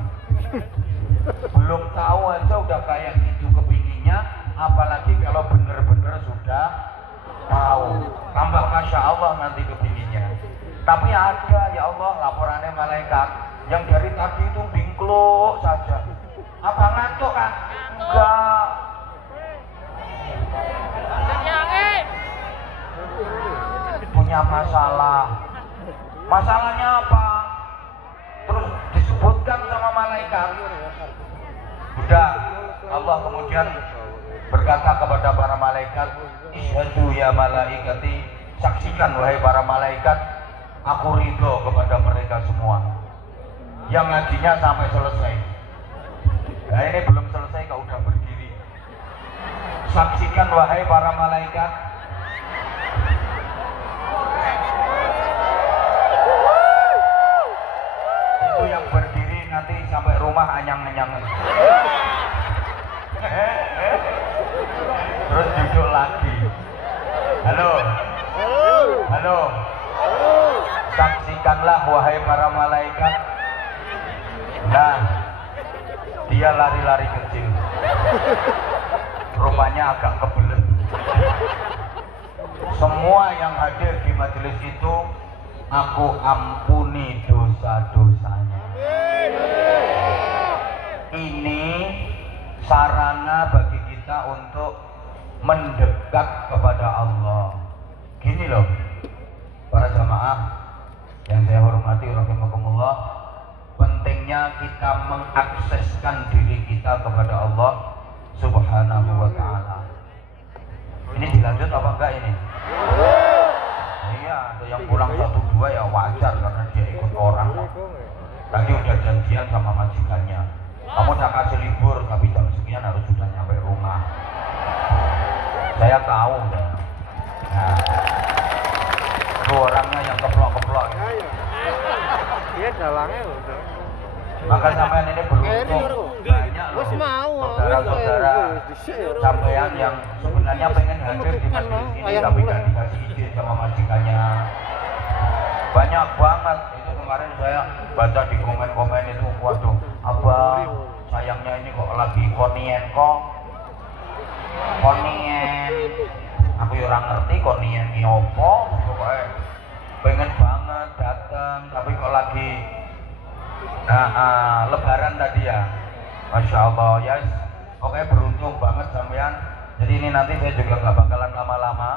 Belum tahu aja udah kayak gitu kepinginnya, apalagi kalau bener-bener sudah tahu. Tambah masya Allah nanti kepinginnya. Tapi ada ya Allah laporannya malaikat yang dari tadi itu bingkluk saja. Apa ngantuk kan? Enggak. Punya masalah. Masalahnya apa? Terus disebutkan sama malaikat. Udah, Allah kemudian berkata kepada para malaikat, "Isyhadu ya malaikati, saksikan wahai para malaikat, aku ridho kepada mereka semua." Yang ngajinya sampai selesai. Nah ini belum selesai kok udah berdiri. Saksikan wahai para malaikat, itu yang berdiri nanti sampai rumah anyang-anyang. Terus duduk lagi. Halo. Saksikanlah wahai para malaikat. Nah, dia lari-lari kecil. Rupanya agak kebelet. Semua yang hadir di majelis itu aku ampuni dosa-dosanya. Ini sarana bagi kita untuk mendekat kepada Allah. Gini loh, para jamaah yang saya hormati rahimakumullah, pentingnya kita mengakseskan diri kita kepada Allah Subhanahu wa ta'ala. Ini dilanjut apa enggak ini? Iya, ada yang pulang 1-2 ya wajar karena dia ikut orang. Tadi udah janjian sama majikannya, kamu tak kasih libur tapi jam sekian harus sudah nyampe rumah. Saya tahu ya. Nah, itu orangnya yang keplok-keplok ya. Dia dalangnya udah. Maka sampean ini beruntung banyak loh saudara-saudara sampean yang sebenarnya pengen hadir di majelis ini tapi gak dikasih izin sama majikannya. Banyak banget itu kemarin saya baca di komen-komen itu, waduh abang sayangnya ini kok lagi konien aku ya orang ngerti konien ini opo pokoknya pengen banget datang tapi kok lagi lebaran tadi ya. Masya Allah ya, oke beruntung banget sampean. Jadi ini nanti saya juga nggak bakalan lama-lama.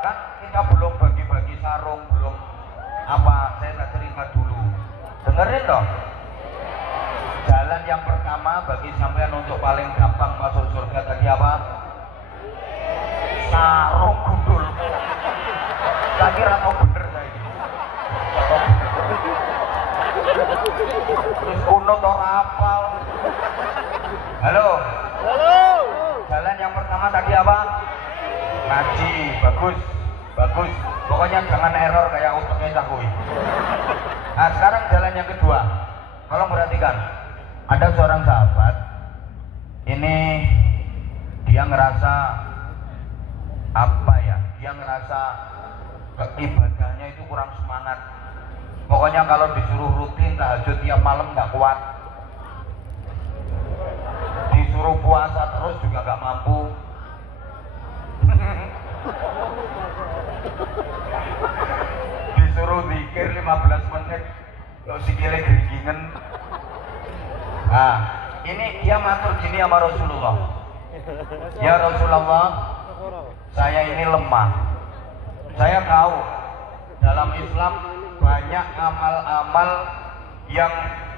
Kan kita belum bagi-bagi sarung, belum apa, saya tak cerita dulu. Dengerin dong. Jalan yang pertama bagi sampean untuk paling gampang masuk surga tadi apa? Sarung gundul. Saya kira tahu bener saya ini. Terus kuno ora hafal. Halo. Halo. Jalan yang pertama tadi apa? Ngaji. Bagus. Bagus. Pokoknya jangan error kayak uteknya cakui. Nah, sekarang jalan yang kedua. Tolong perhatikan. Ada seorang sahabat. Ini dia ngerasa apa ya? Dia ngerasa ibadahnya itu kurang semangat. Pokoknya kalau disuruh rutin tahajud tiap malam nggak kuat. Disuruh puasa terus juga nggak mampu. Disuruh zikir 15 menit kok sikile geringingan. Nah, ini dia matur gini sama Rasulullah. Ya Rasulullah, saya ini lemah. Saya tahu dalam Islam banyak amal-amal yang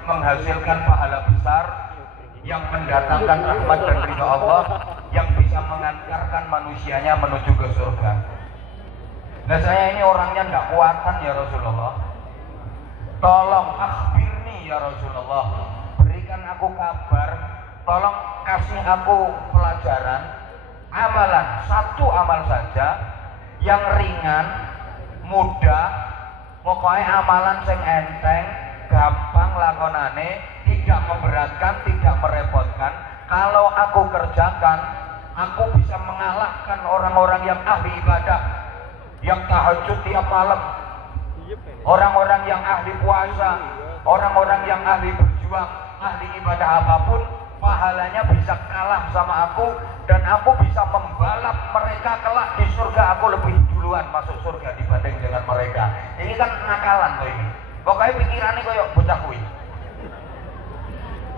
menghasilkan pahala besar, yang mendatangkan rahmat dan ridha Allah, yang bisa mengantarkan manusianya menuju ke surga. Nah, saya ini orangnya nggak kuatan ya Rasulullah. Tolong akhbirni ya Rasulullah, berikan aku kabar, tolong kasih aku pelajaran, amalan, satu amal saja yang ringan, mudah, pokoknya amalan sing enteng, gampang lakonane, tidak memberatkan, tidak merepotkan. Kalau aku kerjakan, aku bisa mengalahkan orang-orang yang ahli ibadah, yang tahajud tiap malam, orang-orang yang ahli puasa, orang-orang yang ahli berjuang, ahli ibadah apapun, pahalanya bisa kalah sama aku, dan aku bisa membalap mereka kelak di surga. Aku lebih duluan masuk surga dibanding dengan mereka. Ini kan nakalan kok ini. Pokoknya pikirannya koyok bocah kuwi.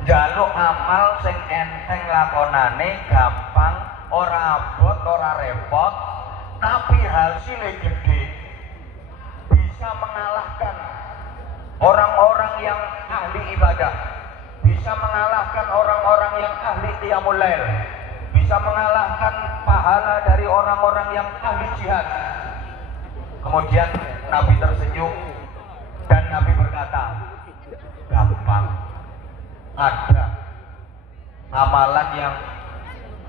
Jaluk amal sing enteng lakonane, gampang, ora abot, ora repot, tapi hasilnya gede. Bisa mengalahkan orang-orang yang ahli ibadah, bisa mengalahkan orang-orang yang ahli qiyamul lail, bisa mengalahkan pahala dari orang-orang yang ahli jihad. Kemudian Nabi tersenyum dan Nabi berkata, gampang. Ada amalan yang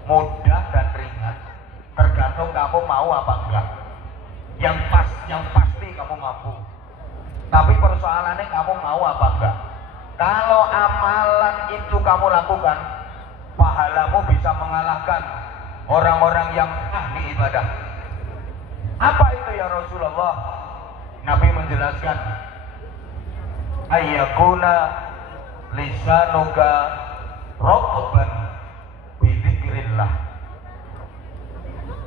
mudah dan ringan, tergantung kamu mau apa enggak. Yang pasti kamu mampu. Tapi persoalannya kamu mau apa enggak. Kalau amalan itu kamu lakukan, pahalamu bisa mengalahkan orang-orang yang ahli ibadah. Apa itu ya Rasulullah? Nabi menjelaskan, ayyakuna lisanuka rotban bidzikrillah.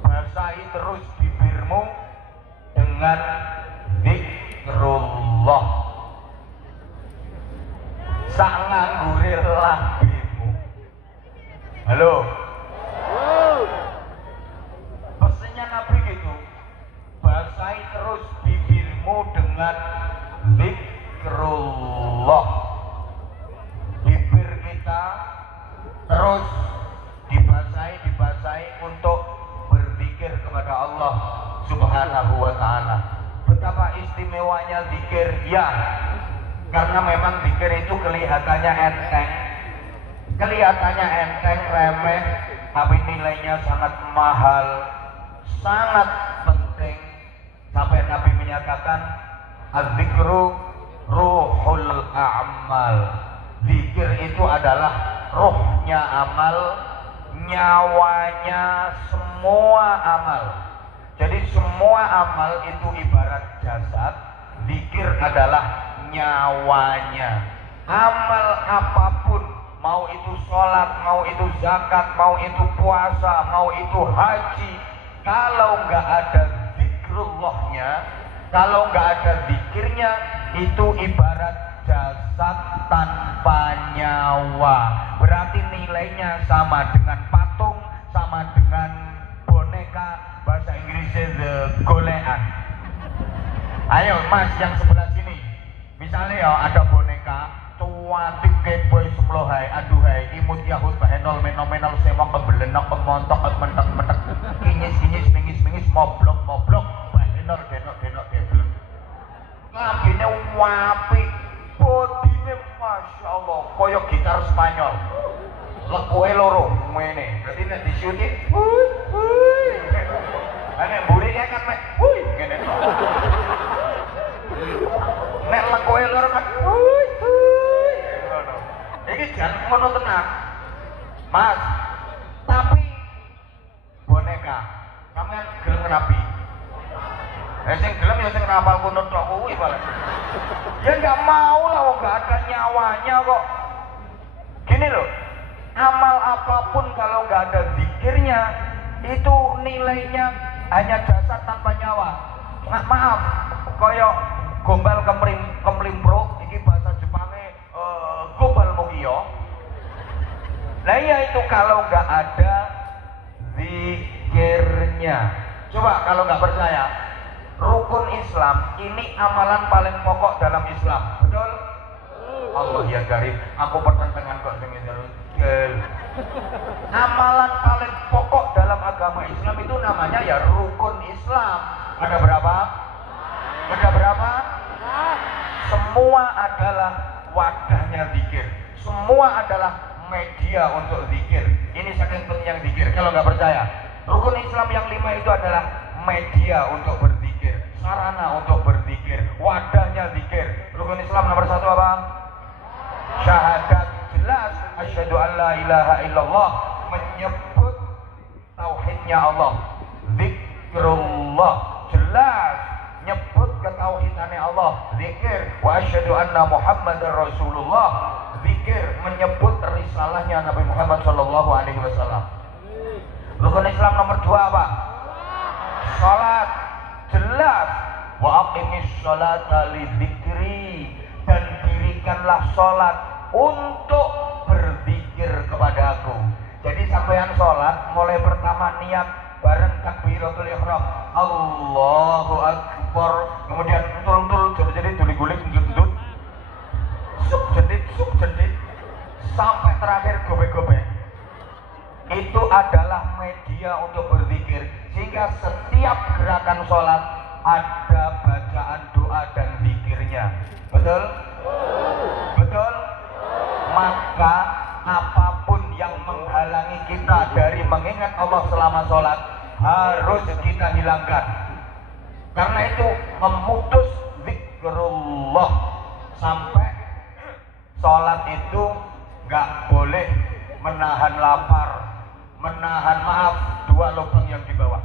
Basahi terus bibirmu dengan zikrullah. Sak nganggure lambemu. Halo. Pesannya Nabi gitu. Basahi terus bibirmu dengan zikrullah. Bibir kita terus dibasahi untuk berzikir kepada Allah Subhanahu wa ta'ala. Betapa istimewanya zikir, ya, karena memang zikir itu kelihatannya enteng, remeh, tapi nilainya sangat mahal, sangat penting. Sampai Nabi menyatakan, az-zikru ruhul a'mal. Zikir itu adalah ruhnya amal, nyawanya semua amal. Jadi semua amal itu ibarat jasad, zikir adalah nyawanya. Amal apapun, mau itu sholat, mau itu zakat, mau itu puasa, mau itu haji, kalau nggak ada zikrullahnya, kalau nggak ada zikirnya, itu ibarat jasad tanpa nyawa. Berarti nilainya sama dengan patung, sama dengan boneka, bahasa Inggrisnya the golean. Ayo mas yang sebelah sini, misalnya ya ada boneka cuatik keboy semlohai, aduhai, imut yahut bahenol menomenol semok kebelenok kemontok kementek mentek kinyis kinyis mingis mingis moblok moblok bahenol denok denok debeleng. Ngambine wapi, bodine masya Allah, koyo gitar Spanyol. Lekue loro ngene. Berarti nek disuti, wuih wuih. Nek burine kan mek wuih ngene. Nek lekue loro kan wuih wuih. Ngono. Iki jan ngono tenan. Mas, tapi boneka sampean gelem ngenapi. Sing gelem ya sing nafal kunut tok kuwi paling. Ya enggak mau lah, wong enggak ada nyawanya kok. Gini loh, amal apapun kalau nggak ada zikirnya, itu nilainya hanya jasad tanpa nyawa. Maaf, koyo gombal kemlimpro, iki bahasa Jepangnya gombal mogiyo. Nah iya itu kalau nggak ada zikirnya. Coba kalau nggak percaya, rukun Islam ini amalan paling pokok dalam Islam, betul? Allah ya Karim, aku pertentangan kok dengan amalan paling pokok dalam agama Islam itu namanya ya rukun Islam. Ada berapa? Ada berapa? Semua adalah wadahnya zikir. Semua adalah media untuk zikir. Ini saking pentingnya zikir. Kalau nggak percaya, rukun Islam yang 5 itu adalah media untuk berzikir, sarana untuk berzikir, wadahnya zikir. Rukun Islam nomor 1 apa? Syahadat, jelas asyhadu an la ilaha illallah, menyebut tauhidnya Allah. Zikrullah, jelas nyebut ketauhidannya Allah. Zikir wa asyhadu anna Muhammadar Rasulullah, zikir menyebut risalahnya Nabi Muhammad sallallahu alaihi wasallam. Rukun Islam nomor 2 apa? Salat, jelas wa aqimis sholata lidzikri, dan dirikanlah sholat untuk berzikir kepadaku. Jadi sampean sholat mulai pertama niat bareng takbiratul ihram, Allahu Akbar, kemudian tul jadi tuli guling gendut sub jendit sampai terakhir gobek-gobek. Itu adalah media untuk berzikir, sehingga setiap gerakan sholat ada bacaan doa dan zikirnya. Betul? Betul? Maka apapun yang menghalangi kita dari mengingat Allah selama sholat harus kita hilangkan. Karena itu memutus zikrullah sampai sholat itu gak boleh menahan lapar, menahan dua lubang yang di bawah.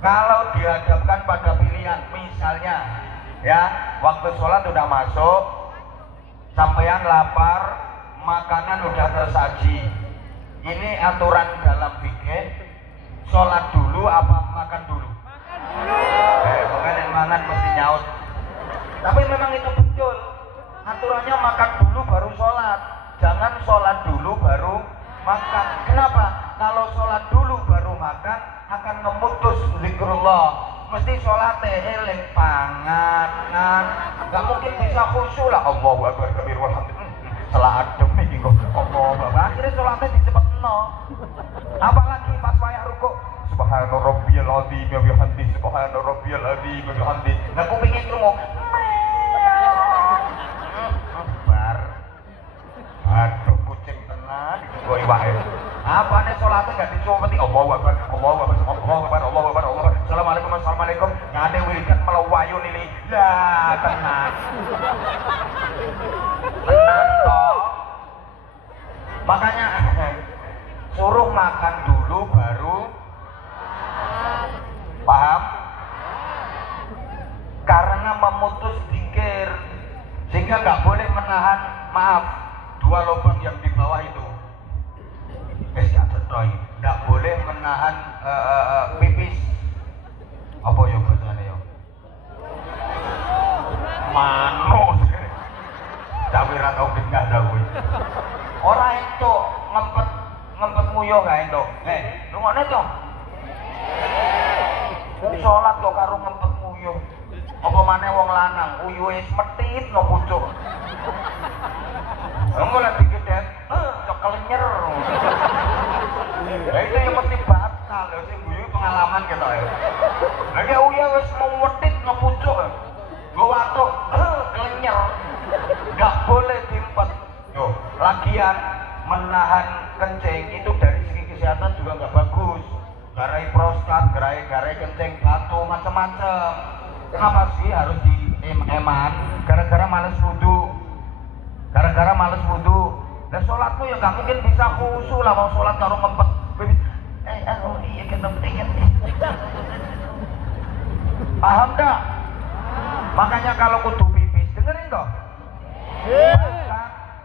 Kalau dihadapkan pada pilihan, misalnya ya waktu sholat udah masuk, sampean lapar, makanan udah tersaji, ini aturan dalam fikih, sholat dulu apa makan dulu? Bukan yang mangan mesti nyaut. Tapi memang itu betul, aturannya makan dulu baru sholat, jangan sholat dulu baru makan. Kenapa? Kalau sholat dulu baru makan akan memutus zikrullah. Mesti sholatnya eling panganan, nggak mungkin bisa khusyuk lah. Allahu Akbar kabir walhamdulillah. Salah adem nih kok. Allahu Akbar. Akhirnya sholatnya dicepetno. Apalagi pas wayah rukuk, subhana rabbiyal azim wa bihamdi, subhana rabbiyal azim wa bihamdi. Nah kupingin krungu. Bar. Aduh kucing tenan kok iwake. Apa nih sholatnya nggak dicopeti? Allahu Akbar, Allahu Akbar, Allahu Akbar, Allahu Akbar, Allahu Akbar. Assalamualaikum, assalamualaikum. Ngade wiridan melewayu nili. Lah tenang. Tenang toh. Makanya suruh makan dulu baru paham? Karena memutus zikir, sehingga nggak boleh menahan dua lubang yang di bawah itu. Nggak boleh menahan pipis. Apa ya manuk. Tapi ra tau dengar dah kuwi. Ora entuk ngempet nguyuh gak entuk. Lungone to. Salat kok karo ngempet nguyuh. Apa maneh wong lanang uyuhe metit no pucuk. Engko lek digedhet, cok kelenyer. Lah itu yang mesti batal, lho sing guyu pengalaman kita ya. Lah ya uyuh wis mau metit no pucuk. Nggo watuk, kelenyer. Enggak boleh diempet. Yo, lagian menahan kencing itu dari segi kesehatan juga enggak bagus. Garai prostat, garai kencing, batu, macam-macam. Kenapa sih harus eman? Gara-gara males wudu. Gara-gara males wudu. Lah sholatmu ya nggak mungkin bisa khusyuk lah mau sholat karo ngempet. Iya kita pentingin. Paham dah? Makanya kalau kudu pipis, dengerin toh.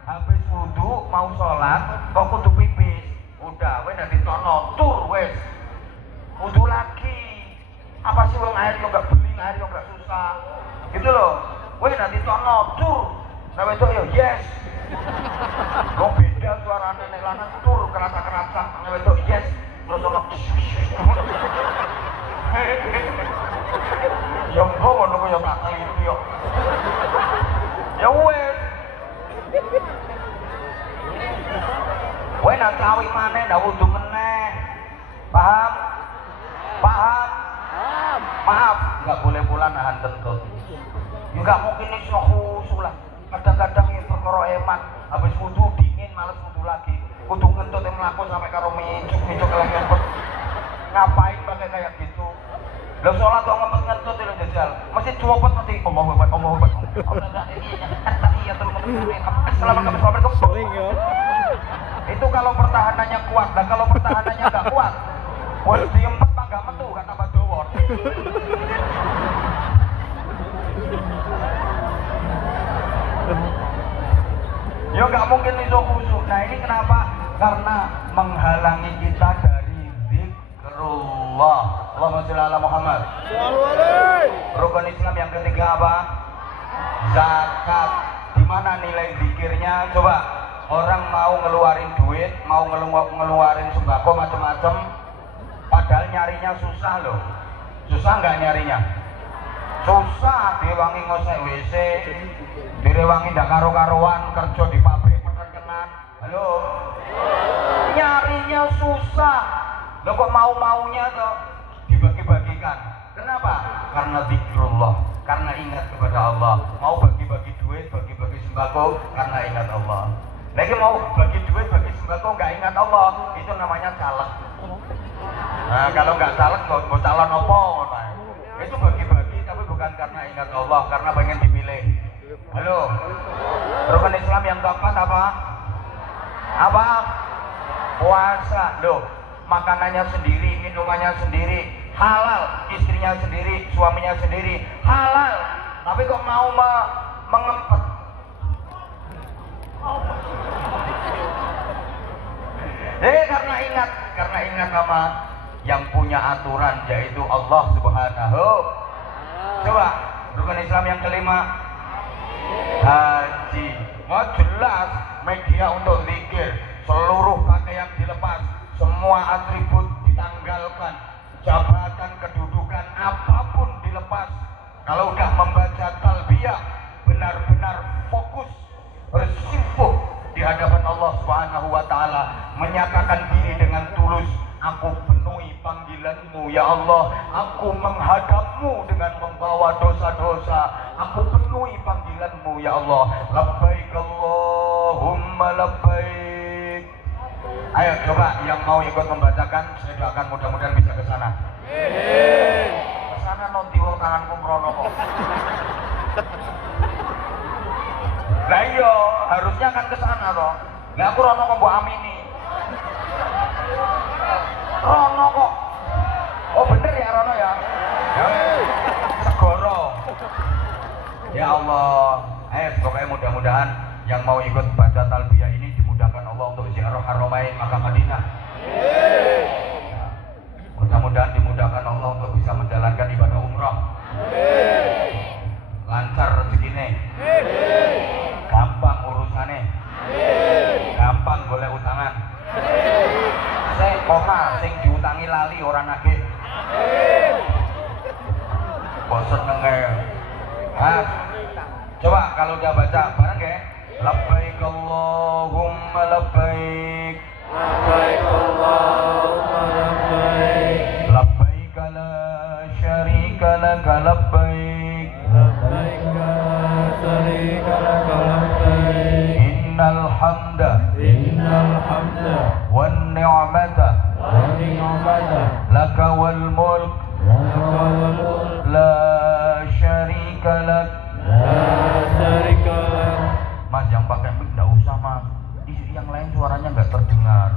Habis wudu mau sholat, kok kudu pipis. Udah, wes nanti tono tur wes. Wudu lagi. Apa sih wong air kok gak beling, air kok gak susah. Gitu loh. Wes nanti tono tur. Nah itu yo yes. Kok beda suarane nek lanang tur kerasa-kerasa. Nah itu yes. Terus ono. Ya engko ngono kok ya tak teliti yo. Ya wes. Wes nak kawin maneh ndak wudu meneh. Paham? Paham? Maaf, nggak boleh pula nahan kentut. Nggak mungkin ini khusyuk lah. Kadang-kadang itu perkara eman. Habis wudu dingin, males wudu lagi. Kudu ngentut yang melaku sampai karo mincuk lagi. Ngapain pakai kayak gitu? Lo sholat kok ngempet-ngentut itu jajal. Mesti copot mesti Allahu Akbar, Allahu Akbar. Assalamualaikum. Sering ya. Itu kalau pertahanannya kuat. Dan kalau pertahanannya nggak kuat, wes diempet mah nggak metu kata Pak Dowon. Ya nggak mungkin itu khusyuk. Nah ini kenapa? Karena menghalangi kita dari zikrullah. Allahumma sholli ala Muhammad. Rukun Islam yang ketiga apa? Zakat. Di mana nilai zikirnya? Coba orang mau ngeluarin duit, mau ngeluarin sembako macam-macam, padahal nyarinya susah loh. Susah nggak nyarinya? Susah. Direwangi ngosek WC, direwangi ndak karo-karuan, kerja di pabrik peternakan. Halo. Nyarinya susah. Lo kok mau-maunya tuh dibagi-bagikan. Kenapa? Karena zikrullah, karena ingat kepada Allah. Mau bagi-bagi duit, bagi-bagi sembako karena ingat Allah. Lagi mau bagi duit, bagi sembako nggak ingat Allah, itu namanya caleg. Nah kalau nggak caleg, mau calon opo? Itu bagi-bagi tapi bukan karena ingat Allah, karena pengen dipilih. Halo. Rukun Islam yang keempat apa? Apa? Puasa. Loh, makanannya sendiri, minumannya sendiri, halal, istrinya sendiri, suaminya sendiri, halal. Tapi kok mau mengempet? Karena ingat sama yang punya aturan, yaitu Allah Subhanahu. Coba rukun Islam yang kelima, haji. Oh jelas media untuk zikir, seluruh pakaian dilepas, semua atribut ditanggalkan, jabatan, kedudukan, apapun dilepas. Kalau udah membaca talbiyah, benar-benar fokus, bersimpuh di hadapan Allah Subhanahu wa Ta'ala, menyatakan diri dengan tulus. Aku penuhi panggilanmu ya Allah, aku menghadapmu dengan membawa dosa-dosa, aku penuhi panggilanmu ya Allah. Labbaik Allahumma labbaik. Ayo coba yang mau ikut membacakan, saya doakan mudah-mudahan bisa ke sana. Ke sana nanti wong tanganku merono kok. Lah iya, harusnya kan ke sana toh. Lah aku rono kok mbok amini. Rono kok. Oh bener ya Rono ya. Segoro. Ya Allah. Pokoknya mudah-mudahan yang mau ikut baca talbiyah ini dimudahkan Allah untuk ziarah Haramain Makkah Madinah. Mudah-mudahan dimudahkan Allah untuk bisa menjalankan ibadah umrah. lancar rezekine, gampang urusane, gampang golek utangan. Sing koma sing diutangi lali ora nagih. Kok seneng kae. Hah? Coba kalau udah baca bareng ya. Labbaik Allahumma labbaik. Labbaik Allahumma labbaik. Labbaik la syarika laka labbaik. Labbaik la syarika laka labbaik. Innal hamda wan ni'mata laka wal mulk la syarika lak. Mas yang pakai mic enggak usah mas, yang lain suaranya enggak terdengar.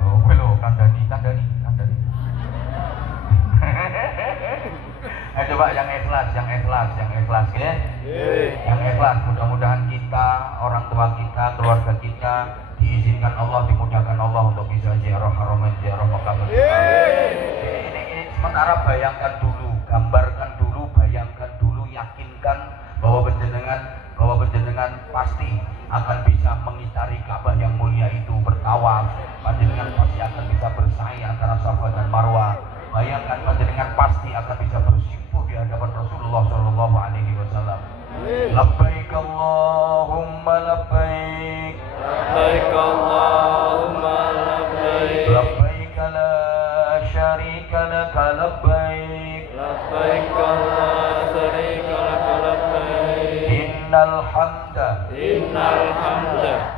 Oh belum, kandani. Coba yang ikhlas ya. Yang ikhlas, mudah-mudahan kita, orang tua kita, keluarga kita diizinkan Allah, dimudahkan Allah untuk bisa ziarah Haramain, ziarah Makam. Ini sementara bayangkan dulu, gambarkan dulu, bayangkan dulu, yakinkan bahwa penjenengan pasti akan bisa mengitari Ka'bah yang mulia itu, bertawaf. Panjenengan pasti akan bisa bersa'i antara Safa dan Marwah. Bayangkan panjenengan pasti akan bisa bersimpuh di hadapan Rasulullah Shallallahu Alaihi Wasallam. Labbaik Allahumma labbaik. Labbaik Allahumma labbaik. Labbaik la syarika laka labbaik. Labbaik la syarika laka labbaik. Innal hamda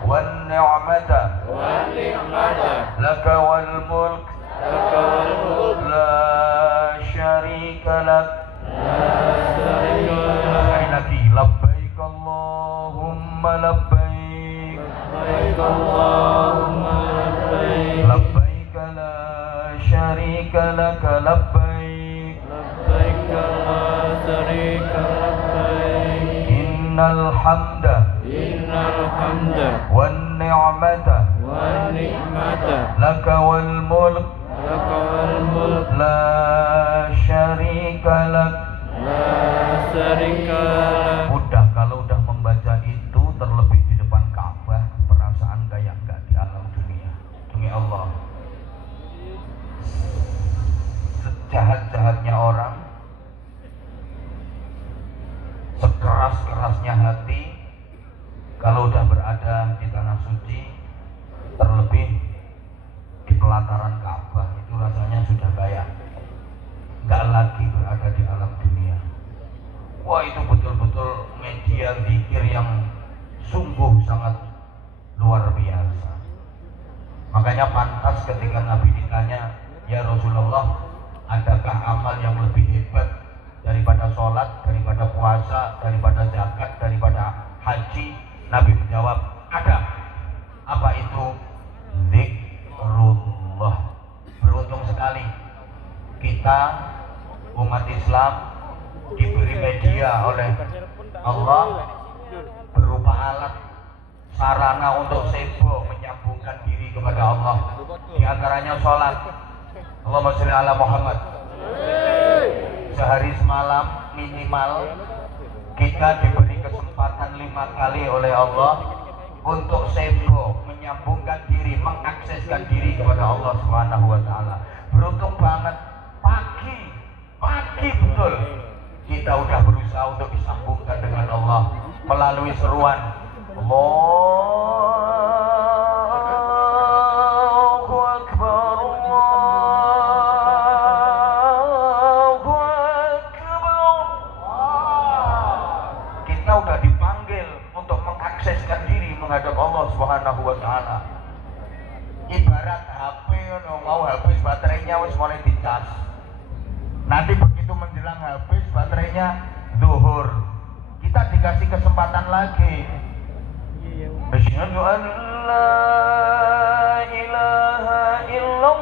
wan ni'mata laka wal mulk la syarika lak. Sekali lagi, labbaik Allahumma labbaik. Labbaik la syarika laka labbaik. Innal hamda wan ni'mata laka wal mulk la syarika lak. Mudah kalau udah membaca itu, terlebih di depan Ka'bah, perasaan kayak enggak di alam dunia. Demi Allah, sejahat-jahatnya orang, sekeras-kerasnya hati, kalau udah berada di tanah suci, terlebih di pelataran Ka'bah, itu rasanya sudah kayak nggak lagi berada di alam dunia. Wah, itu betul-betul media zikir yang sungguh sangat luar biasa. Makanya pantas ketika Nabi ditanya, ya Rasulullah, adakah amal yang lebih hebat daripada sholat, daripada puasa, daripada zakat, daripada haji? Nabi menjawab, ada. Apa itu? Zikrullah. Beruntung sekali kita umat Islam diberi media oleh Allah berupa alat sarana untuk sebo menyambungkan diri kepada Allah. Di antaranya sholat. Allahumma sholli ala Muhammad. Sehari semalam minimal kita diberi kesempatan 5 kali oleh Allah untuk sebo, menyambungkan diri, mengakseskan diri kepada Allah Subhanahu wa taala. Beruntung banget, pagi betul kita udah berusaha untuk disambungkan dengan Allah melalui seruan Allahu Akbar, Allahu Akbar. Kita udah dipanggil untuk mengakseskan diri menghadap Allah Subhanahu wa taala. Ibarat HP, mau habis baterainya wis mulai dicas. Nanti begitu menjelang habis baterainya zuhur, kita dikasih kesempatan lagi. Asyhadu an la ilaha illallah.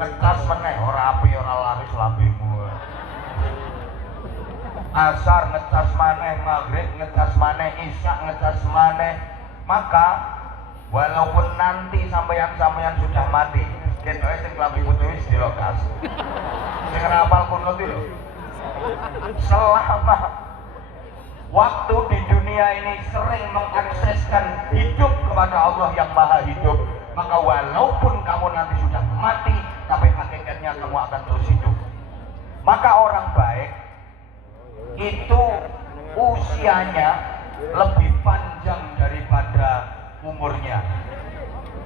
Ngecas meneh ora api ora laris lambemu. Asar ngecas maneh, maghrib ngecas maneh, isya ngecas maneh. Maka walaupun nanti sampeyan sudah mati, Ketoke sing klambi putih wis dilokas. Sing rapal kunut itu lho. Selama waktu di dunia ini sering mengakseskan hidup kepada Allah yang Maha Hidup, maka walaupun kamu nanti sudah mati, tapi hakikatnya kamu akan terus hidup. Maka orang baik itu usianya lebih panjang daripada umurnya.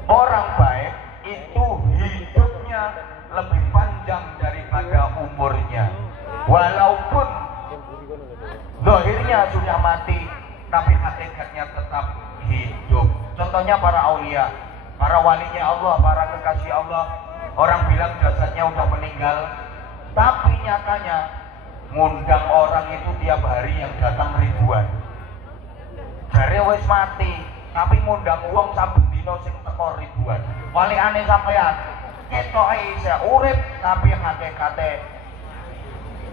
Orang baik itu hidupnya lebih panjang daripada umurnya. Walaupun zahirnya sudah mati, tapi hakikatnya tetap hidup. Contohnya para aulia, para walinya Allah, para kekasih Allah. Orang bilang jasadnya udah meninggal, tapi nyatanya ngundang orang itu tiap hari yang datang ribuan. Jare wis mati, tapi ngundang uang saben dino sing teko ribuan. Walikane sampean ketoke isih urip tapi hakikate.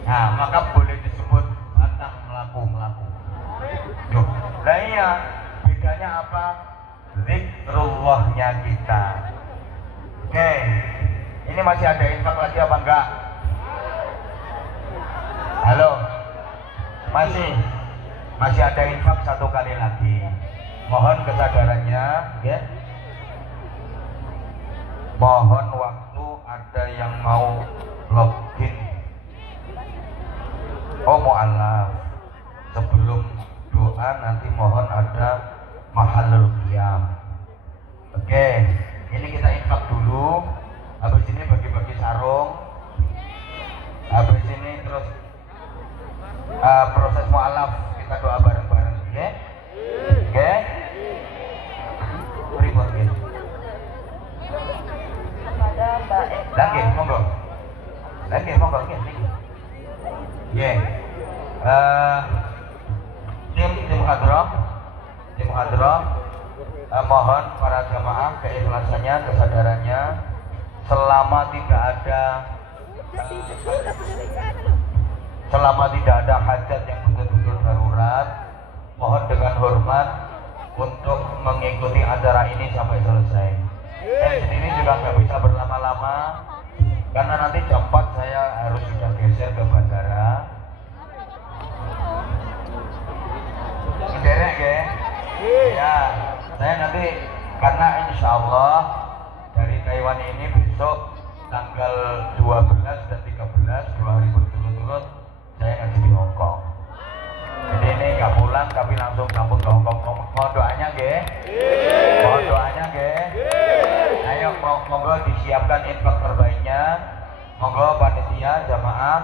Nah, maka boleh disebut batang melaku-melaku. Loh, lah iya, bedanya apa? Zikrullahnya kita. Oke, ini masih ada infak lagi apa enggak? Halo? Masih ada infak satu kali lagi. Mohon kesadarannya, ya. Mohon waktu ada yang mau login. Oh, mu'alaf. Sebelum doa nanti mohon ada mahalul qiyam. Oke, ini kita infak dulu. Habis ini bagi-bagi sarung. Habis ini terus proses mu'alaf, kita doa bareng-bareng, oke? Oke? Pripun nggih? Kepada Mbak Eka. Lagi, monggo. Nggih. Nggih. Tim hadrah, mohon para jamaah keikhlasannya, kesadarannya, selama tidak ada hajat yang betul-betul darurat, mohon dengan hormat untuk mengikuti acara ini sampai selesai. Saya sendiri juga nggak bisa berlama-lama karena nanti jam 4 saya harus sudah geser ke bandara. Derek ya? Ya, saya nanti karena insya Allah dari Taiwan ini besok tanggal 12 dan 13 2 hari berturut-turut saya ngaji di Hongkong. Jadi ini nggak pulang tapi langsung sambung ke Hongkong. Mohon doanya nggih. Mohon doanya nggih. Ayo monggo disiapkan infak terbaiknya. Monggo panitia jamaah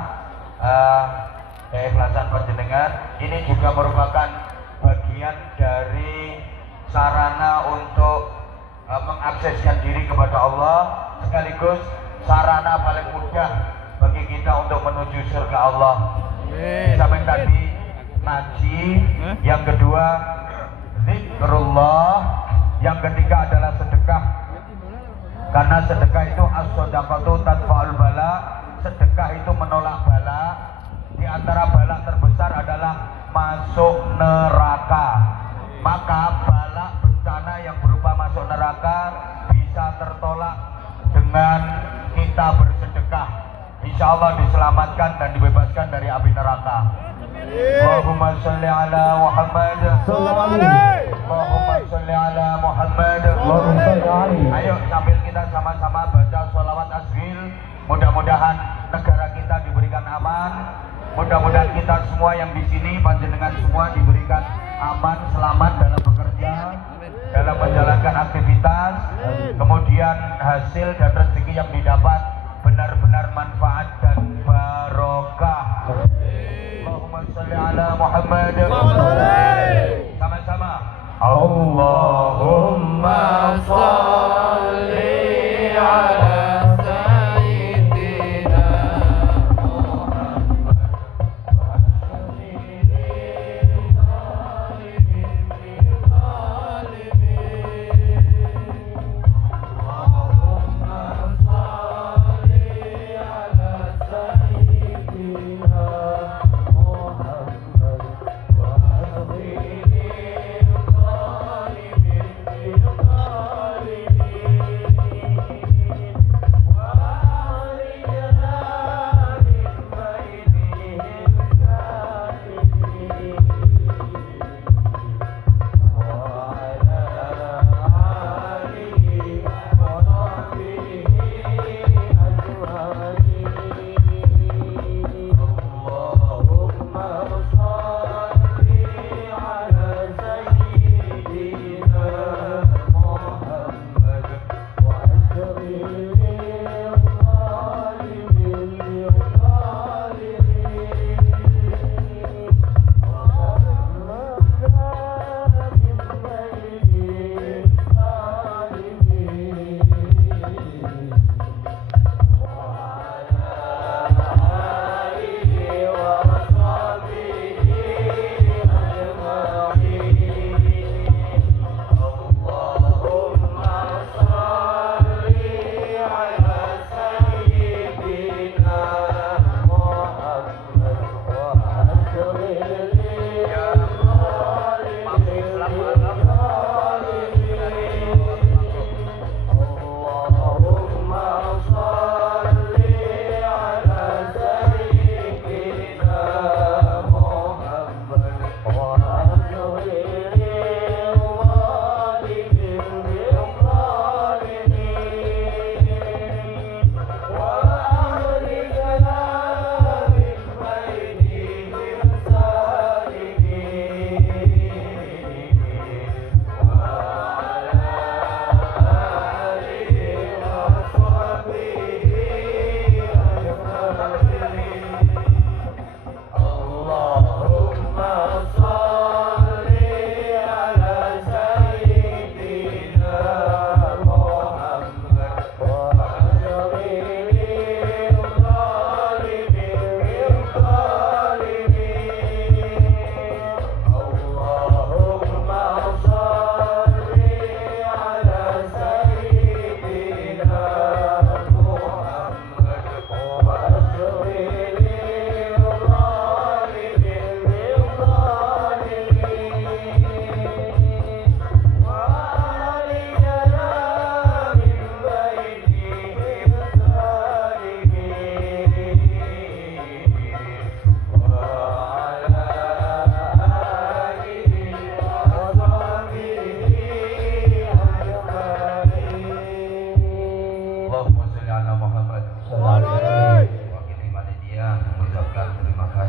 keikhlasan panjenengan ini juga merupakan bagian dari sarana untuk mengakseskan diri kepada Allah, sekaligus sarana paling mudah bagi kita untuk menuju surga Allah. Sampai tadi ngaji, yang kedua zikrullah, yang ketiga adalah sedekah. Karena sedekah itu as-shadaqatu tadfa'ul bala, sedekah itu menolak bala. Di antara bala terbesar adalah masuk neraka. Maka bala bencana yang berupa masuk neraka bisa tertolak dengan kita bersedekah. Insya Allah diselamatkan dan dibebaskan dari api neraka. Allahumma sholli ala Muhammad. Allahumma sholli ala Muhammad. Ayo sambil kita sama-sama baca sholawat asbil. Mudah-mudahan negara kita diberikan aman. Mudah-mudahan kita semua yang di sini, panjenengan semua diberikan aman, selamat dalam bekerja, dalam menjalankan aktivitas. Kemudian hasil dan rezeki yang didapat benar-benar manfaat dan barokah. Allahumma sholli ala Muhammad. Sama-sama. Allahumma sholli ala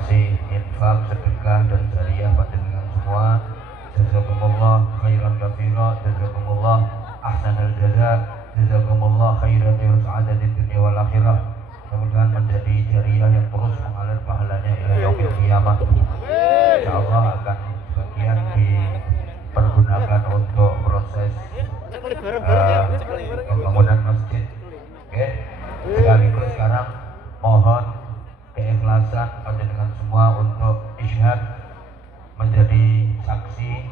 ngasih infak, sedekah dan jariah panjenengan semua. Jazakumullah khairan katsira, jazakumullah ahsanal jaza, jazakumullah khairan sa'adatid dunya wal akhirah. Mudah-mudahan menjadi jariah yang terus mengalir pahalanya ila yaumil qiyamah. Insyaallah akan sebagian dipergunakan untuk proses pembangunan masjid. Oke. Sekaligus sekarang mohon keikhlasan panjenengan semua untuk isyhad menjadi saksi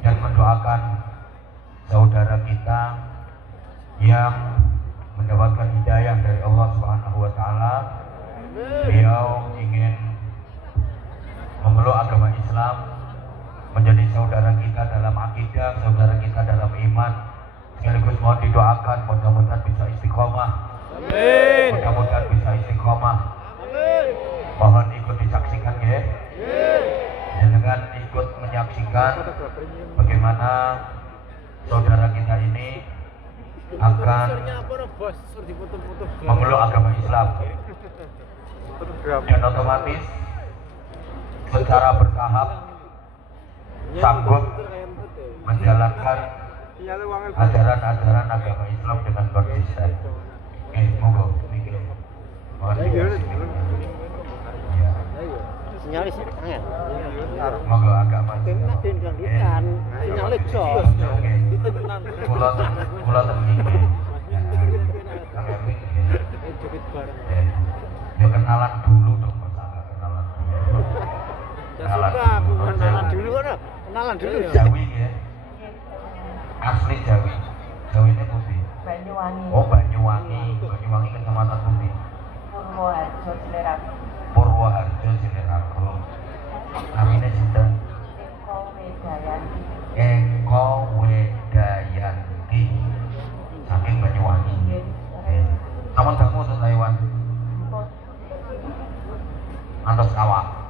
dan mendoakan saudara kita yang mendapatkan hidayah dari Allah Subhanahu wa taala. Beliau ingin memeluk agama Islam, menjadi saudara kita dalam akidah, saudara kita dalam iman. Sekaligus mohon didoakan mudah-mudahan bisa istiqomah. Amin. Mudah-mudahan bisa istiqomah. Mohon ikut disaksikan ya. Dengan ikut menyaksikan bagaimana saudara kita ini akan memeluk agama Islam dan otomatis secara bertahap sanggup menjalankan ajaran-ajaran agama Islam dengan konsisten. Oke, monggo mikir. Mohon ya. Sinyalis angin. Monggo agak maju. Sinyalis jos. Oke. Kula tengi. Ya kenalan dulu dong, masa nggak kenalan dulu. Kenalan dulu kan? Kenalan dulu. Jawi ya. Asli Jawi. Jawi ini putih. Banyuwangi. Oh Banyuwangi. Banyuwangi kecamatan putih. Purwoharjo Cilerabu. Purwoharjo Cilerabu. Namanya sinten? Eko Wedayanti. Eko Wedayanti. Saking Banyuwangi. Namun kamu untuk Taiwan. Antos awak.